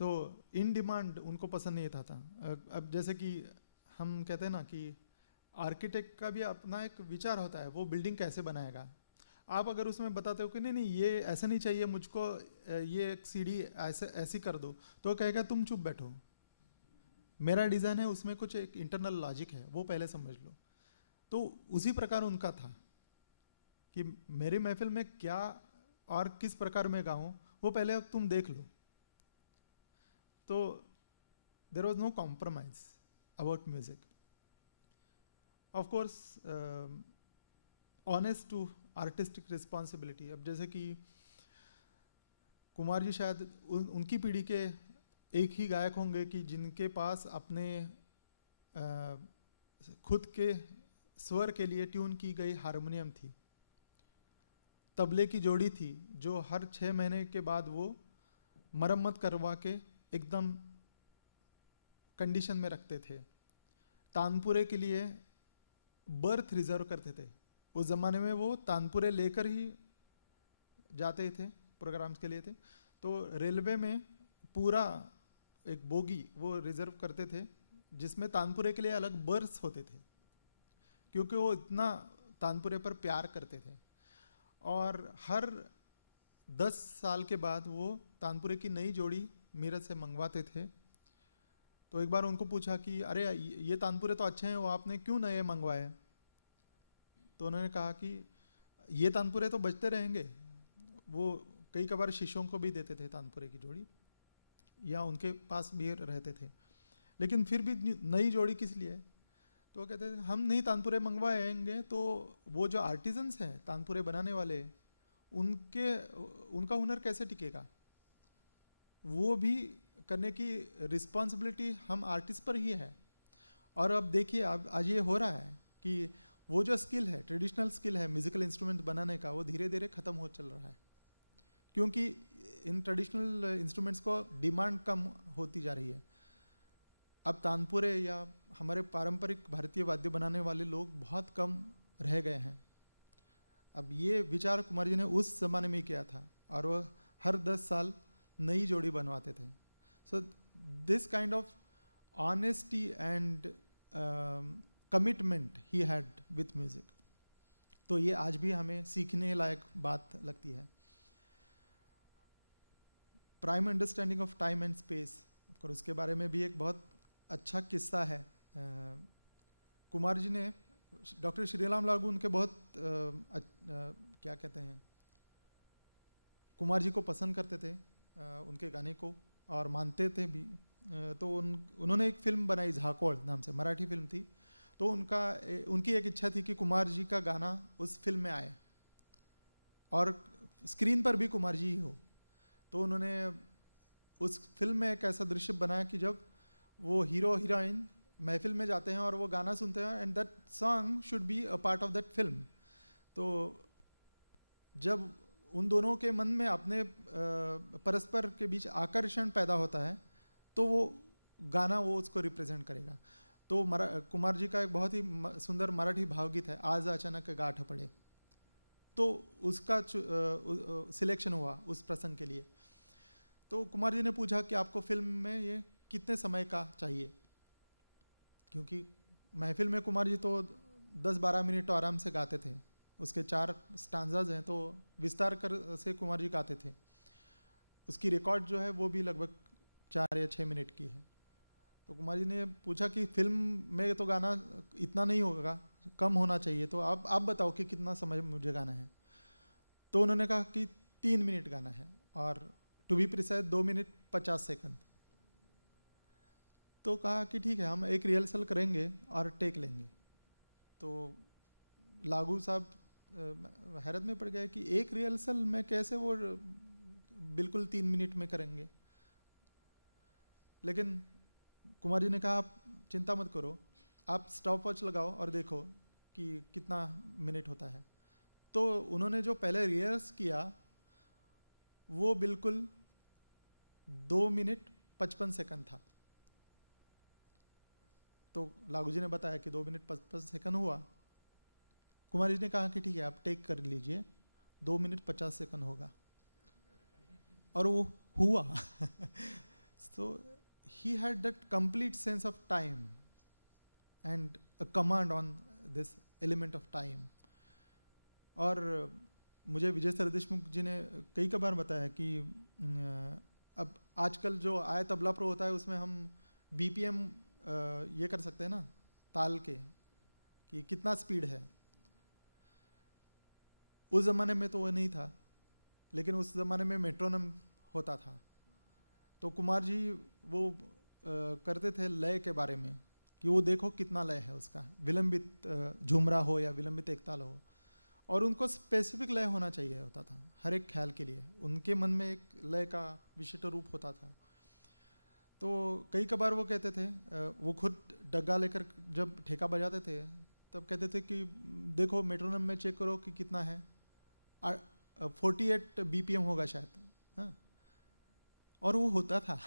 सो इन डिमांड उनको पसंद नहीं था. अब जैसे कि हम कहते हैं ना कि आर्किटेक्ट का भी अपना एक विचार होता है, वो बिल्डिंग कैसे बनाएगा. आप अगर उसमें बताते हो कि नहीं नहीं ये ऐसा नहीं चाहिए मुझको, ये एक सीढ़ी ऐसी कर दो, तो कहेगा तुम चुप बैठो, मेरा डिज़ाइन है, उसमें कुछ एक इंटरनल लॉजिक है, वो पहले समझ लो. तो उसी प्रकार उनका था कि मेरी महफिल में क्या और किस प्रकार में गाऊं, वो पहले अब तुम देख लो. तो there was no compromise about music. Of course honest to artistic responsibility. अब जैसे कि कुमार जी शायद उनकी पीढ़ी के एक ही गायक होंगे कि जिनके पास अपने खुद के स्वर के लिए ट्यून की गई हारमोनियम थी, तबले की जोड़ी थी जो हर 6 महीने के बाद वो मरम्मत करवा के एकदम कंडीशन में रखते थे. तानपुरे के लिए बर्थ रिजर्व करते थे. उस ज़माने में वो तानपुरे लेकर ही जाते थे प्रोग्राम्स के लिए थे. तो रेलवे में पूरा एक बोगी वो रिजर्व करते थे जिसमें तानपुरे के लिए अलग बर्थ होते थे, क्योंकि वो इतना तानपुरे पर प्यार करते थे. और हर 10 साल के बाद वो तानपुरे की नई जोड़ी मीरत से मंगवाते थे. तो एक बार उनको पूछा कि अरे ये तानपुरे तो अच्छे हैं, वो आपने क्यों नए मंगवाए. तो उन्होंने कहा कि ये तानपुरे तो बजते रहेंगे. वो कई बार शिष्यों को भी देते थे तानपुरे की जोड़ी, या उनके पास भी रहते थे, लेकिन फिर भी नई जोड़ी किस लिए. तो वो कहते थे हम नहीं तानपुरे मंगवाएंगे तो वो जो आर्टिजन्स हैं तानपुरे बनाने वाले, उनका हुनर कैसे टिकेगा. वो भी करने की रिस्पॉन्सिबिलिटी हम आर्टिस्ट पर ही है. और अब देखिए आज ये हो रहा है कि वो जो स्किल है, ट्रेडिशनल स्किल है म्यूजिकल इंस्ट्रूमेंट बनाने का, वो धीरे धीरे ख़त्म हो चल रहा है, क्योंकि इन ट्रेडिशनल इंस्ट्रूमेंट्स को डिमांड कम होती जा रही है. अब तानपुरे या हमारे पारंपरिक भारतीय वाद्य बनाने वाले लोग बहुत कम रह गए हैं। अब ये विचार कुमार जी ने उस जमाने में किया था और वह हर 10 साल नई जोड़ी बनवाते थे। So this kind of honesty and commitment he had with music, तो ये आज भी हमें सीखने लायक बात लगती है। Prime understanding of time and space, और उसके बारे में भी एक बहुत अच्छा किस्सा है। कुमार जी ने, डॉक्टर श्रीराम लागू उनके बहुत क्या कहते हैं, कुमार जी को पसंद करते थे, उनके गाने को, और मानते थे भी। तो उन्होंने एक फिल्म बनाई, झाकोड़ नाम से, मराठी फिल्म थी। तो उनकी एक इच्छा थी कि कुमार जी का गाना उस फिल्म में आए और स्क्रीन पर भी कुमार जी ही हो। तो उन्होंने उस फिल्म में एक ऐसा दृश्य बनाया कि जब वो हीरो हीरोइन महफिल में जाते हैं और वो गाना सुनते हैं, and that song should be a part of that film. तो जब उन दोनों के मन में अपने परस्पर के बीच आकर्षण पैदा होता है, तो वो गाना वो उसको रिप्रेजेंट करेगा। तो कुमार जी का एक बहुत ही सुंदर मराठी भावगीत है, आज अचानक गाठ पड़े, तो उसका सिलेक्शन हुआ उस प्रसंग के लिए। तो कुमार जी ने पूछा कि आपको फिल्म में ये कितने समय का चाहिए, क्योंकि महफिल में कुमार जी तो 10-12 मिनट तो आराम से गाते थे। उसके 4 स्टांजाज हैं, तो विस्तार कर से कुमार जी गाते थे। उसकी रिकॉर्ड जो है वो भी लगभग 4 या 6 मिनट की है। तो कुमार जी ने पूछा कि फिल्म में तो गाना इतना नहीं होगा, कम होना चाहिए, तो आप बताओ कि कितना समय मुझे गाना है। तो उन्होंने कहा कि 3 मिनट गाना है, और to be precise 2 minute 50 second. तो कहा कि ठीक है, हम एक रिहर्सल करेंगे और टेक लेंगे। तो लागू साहब हैरत में पड़ गए कि एक रिहर्सल में कैसे वो बिल्कुल 3 मिनट में करेंगे। लेकिन कुमार जी ने कहा, आप चिंता मत करो, आप स्टॉप वॉच लगाओ और देखो कि कितना मिनट होता है। तो उन्होंने जो पहले रिहर्स किया वो बिल्कुल 2 मिनट 55 सेकंड था। तो लागू जी ने बताया कि 2 मिनट 55 सेकंड हुआ। कुमार जी ने कहा कि ठीक है, आप टेक कर लीजिए, 2 मिनट 50 सेकंड होगा, और वो हुआ। So he had that complete sense of time and a command on this element of time. और मुझे विजय सर देशमुख जी ने कई बार बताया कि अब आजकल जो आय तबला प्रो होता है उसमें हम BPM ये कर सकते हैं ना, ताल के, कि कितना स्पीड है। उस ज़माने में तो वो नहीं था, लेकिन उस ज़माने में मेट्रोनम होता था। तो कुमार जी वो करते थे लय के बारे में, कि वो देखो कितना लय है उसका, विलंबित झुमरा हो या विलंबित एकताल हो, और उनको स्पेसिफिक लय होना चाहिए होता था हर एक ख्याल के लिए। उनके मन में एक लय का विशिष्ट रूप होता था। तो कई बार वो कहते थे, वो खुद डग्गा लेकर जब ठेका बजाते थे तब कहते थे कि देखो मेट्रोनम में चेक करो कि कितना है, 48 BPM होगा शायद, हाँ, और वो होता था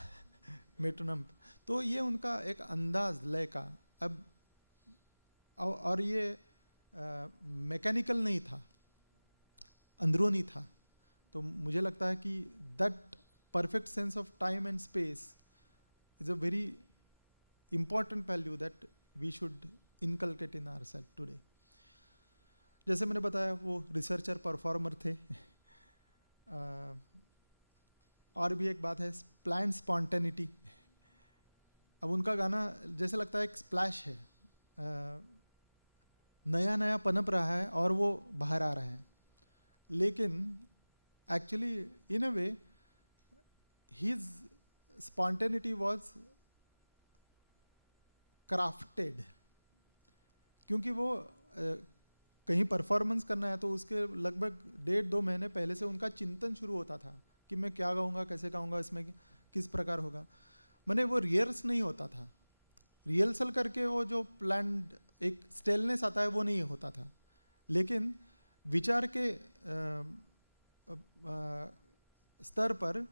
मेट्रोनम। तो ये उनका एक अंदाज लय का। अब और ये मैकेनिकल नहीं था, अंदरूनी था। तो मुझे लगता है कि that perfect sense of time and space is a very important value that we should inculcate in ourselves today. जैसे मैंने बताया वो रिसर्चर परफॉर्मर थे। और भी एक बात है, प्लान्ड स्पॉन्टेनिटी। अब उनका गाना जैसे लगता है एक स्प्लैश है, नया नया पनप रहा है और वो बाहर आ रहा है, लेकिन actually in a way his spontaneity was crafted, क्योंकि वो कहीं परफॉर्मेंस करना है तो उसके लगभग 1.5-2 महीने पहले से उनका चिंतन शुरू होता था कि मैं क्या गाऊंगा, कैसे गाऊंगा, इसमें किस प्रकार होगा। मैंने वो रिहर्स नहीं होता था, रिहर्सल करके वो जो प्लान्ड एक स्टेलनेस आता है वो नहीं होता था, लेकिन विचार के स्तर पर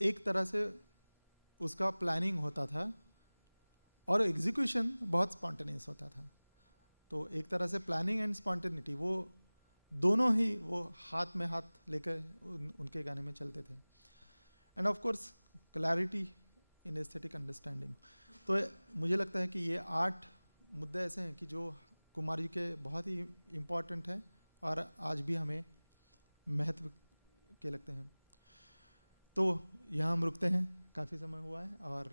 एक तरह से उसका प्लानिंग होता था और एग्जीक्यूशन बहुत स्पॉन्टेनियस होता था। तो एक तरह से प्लानिंग एंड स्पॉन्टेनिटी वो दोनों ही वो हाथ में हाथ लेकर उनके गाने में चलते थे। And of course clarity in aesthetic understanding. तो मुझे लगता है कि ये 8 मुद्दे ऐसे हैं कि जो कुमार जी के बहुत ही इम्पॉर्टेंट हैं और आज भी हमें महत्व के लगते हैं। तो यहाँ हम रुकते हैं, काफ़ी समय हुआ है, और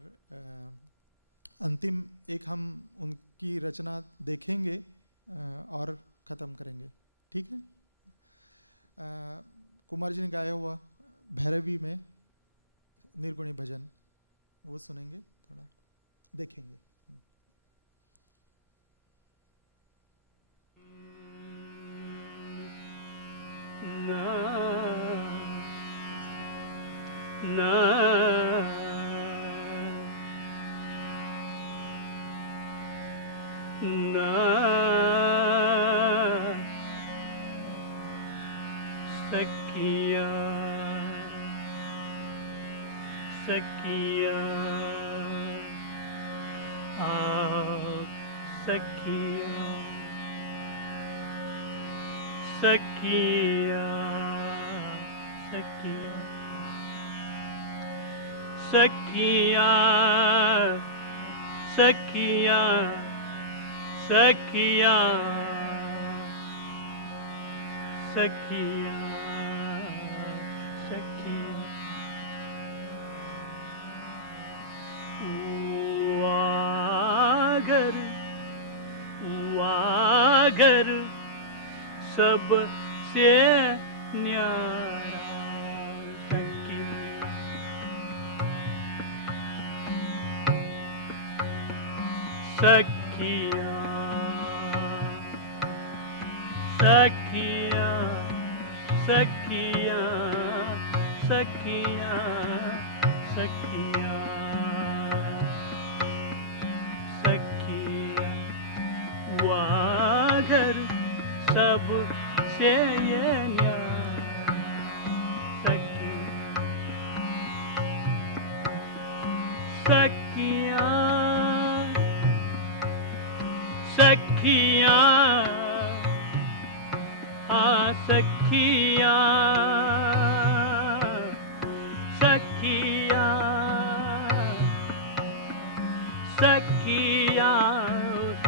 अंतिम एक हम उनकी रचना देखेंगे और ख़त्म करेंगे, ठीक है। कुमार जी ने गाया हुआ भैरवी में निर्गुणी भजन वो सुनेंगे, थोड़ा देखेंगे। सखिया सखिया आ सखिया सखिया सखिया सखिया सखिया सखिया सखिया सखिया वागर वागर सबसे न्यारा सखिया सखिया सखिया सखिया सखिया सखिया वागर सबसे ये न्यारा सखिया सखिया सखिया सखिया सखिया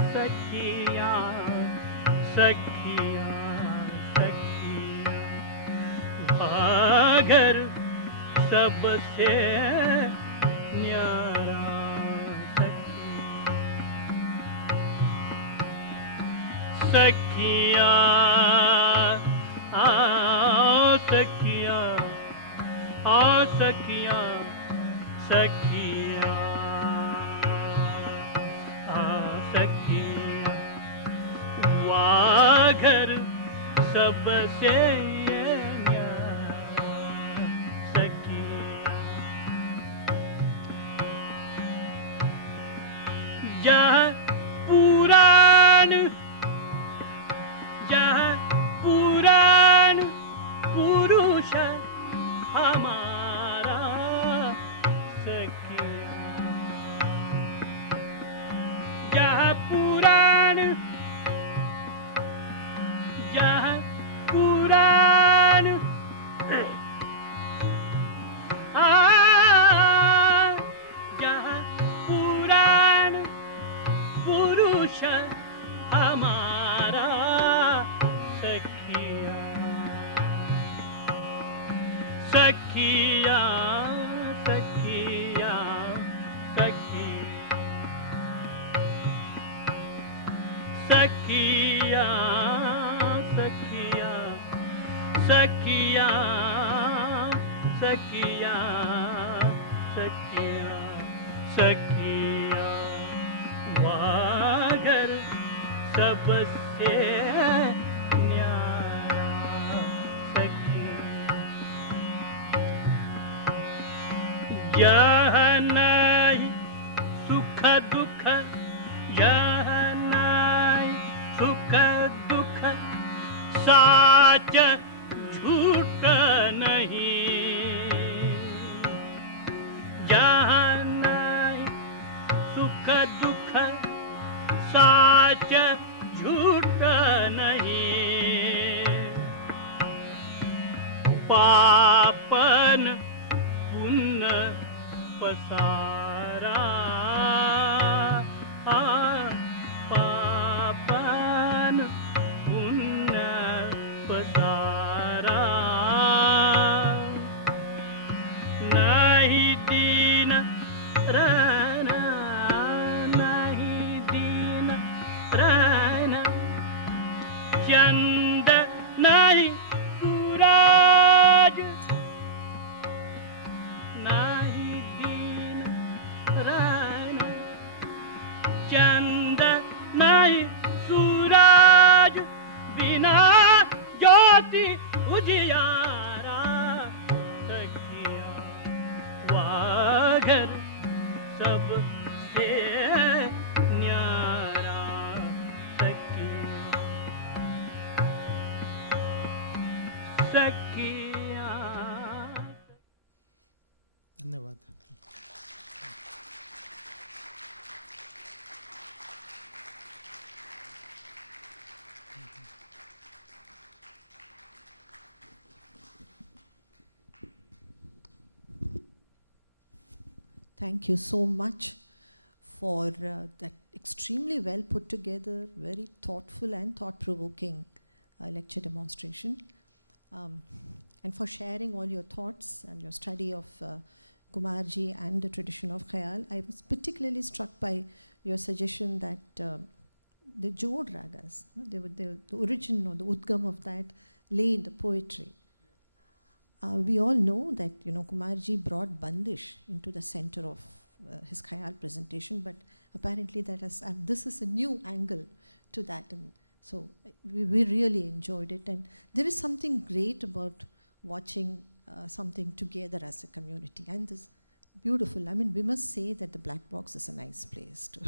सखिया सखिया सखिया भागर सबसे न्यारा सखिया सखिया सखिया सखिया सखिया वागर सबसे न्यारा सखिया जहाँ पुराण जहाँ पुराण पुरुष हमारा सखिया जहाँ पुराण जहाँ पुराण जहाँ पुराण पुरुष हमारा सखिया सखिया सखिया सखिया सखिया सखिया सखिया सखिया सखिया वागर सबसे न्यारा सखिया यह नहीं सुख दुख यह नहीं सुख दुख साच झूठ नहीं जहाँ दुख साच झूठ नहीं, पापन पुण्य पसारा, पापन पुण्य पसारा। नहीं दीन रहना, नहीं दीन रहना, चंद नहीं सूरज, नहीं दीन रहना, चंद नहीं सूरज, बिना ज्योति उजियारा, सखिया वाघर सबसे न्यारा, सखिया। धन्यवाद। Thank you so much for that extremely well put together, very thoughtful and thought-provoking lecture demonstration. And for sharing all your thoughts and your study of Kumarji and the tradition of Khayal. I was particularly struck by your suggestion that the Jod Ragas, the origin or the Udgam of that lay in the poetry. We all know that Kumarji brought Bandish into the center of his Khayal presentation, but apparently this is a new angle to that, and so we really enjoyed it. And there is something great about watching something together as a community, and this beautiful. I mean, we must say that the Black Box is a nice place to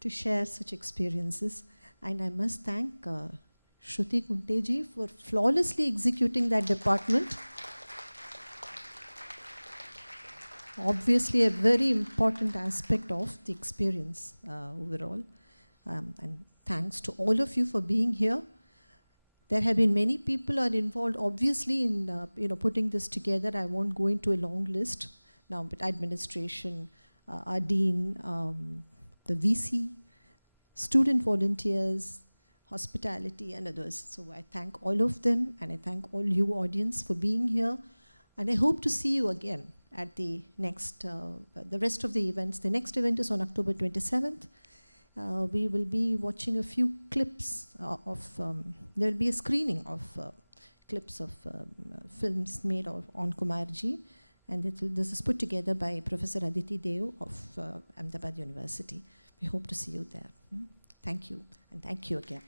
to share such experiences. And I must thank Shruti Kunteji for flawlessly executing that department. Obviously a very important aspect of the experience overall. And thanks to all of you for being here. There have been many people are involved obviously in putting this together. I won't go into a long list now, but administration, our dean, the VC, student volunteers, hospitality and others. So I thank all of them, and I thank all you audience for being here. And I hope to see you again at the next, the rest of the events. The next event is on October 27th. We will be watching a few clips there will be a screening of clips of films made on Kumarji. And this is put together by Professor Aditi Dev of Ahmedabad University. We hope to see you there. Thank you, and thank you again.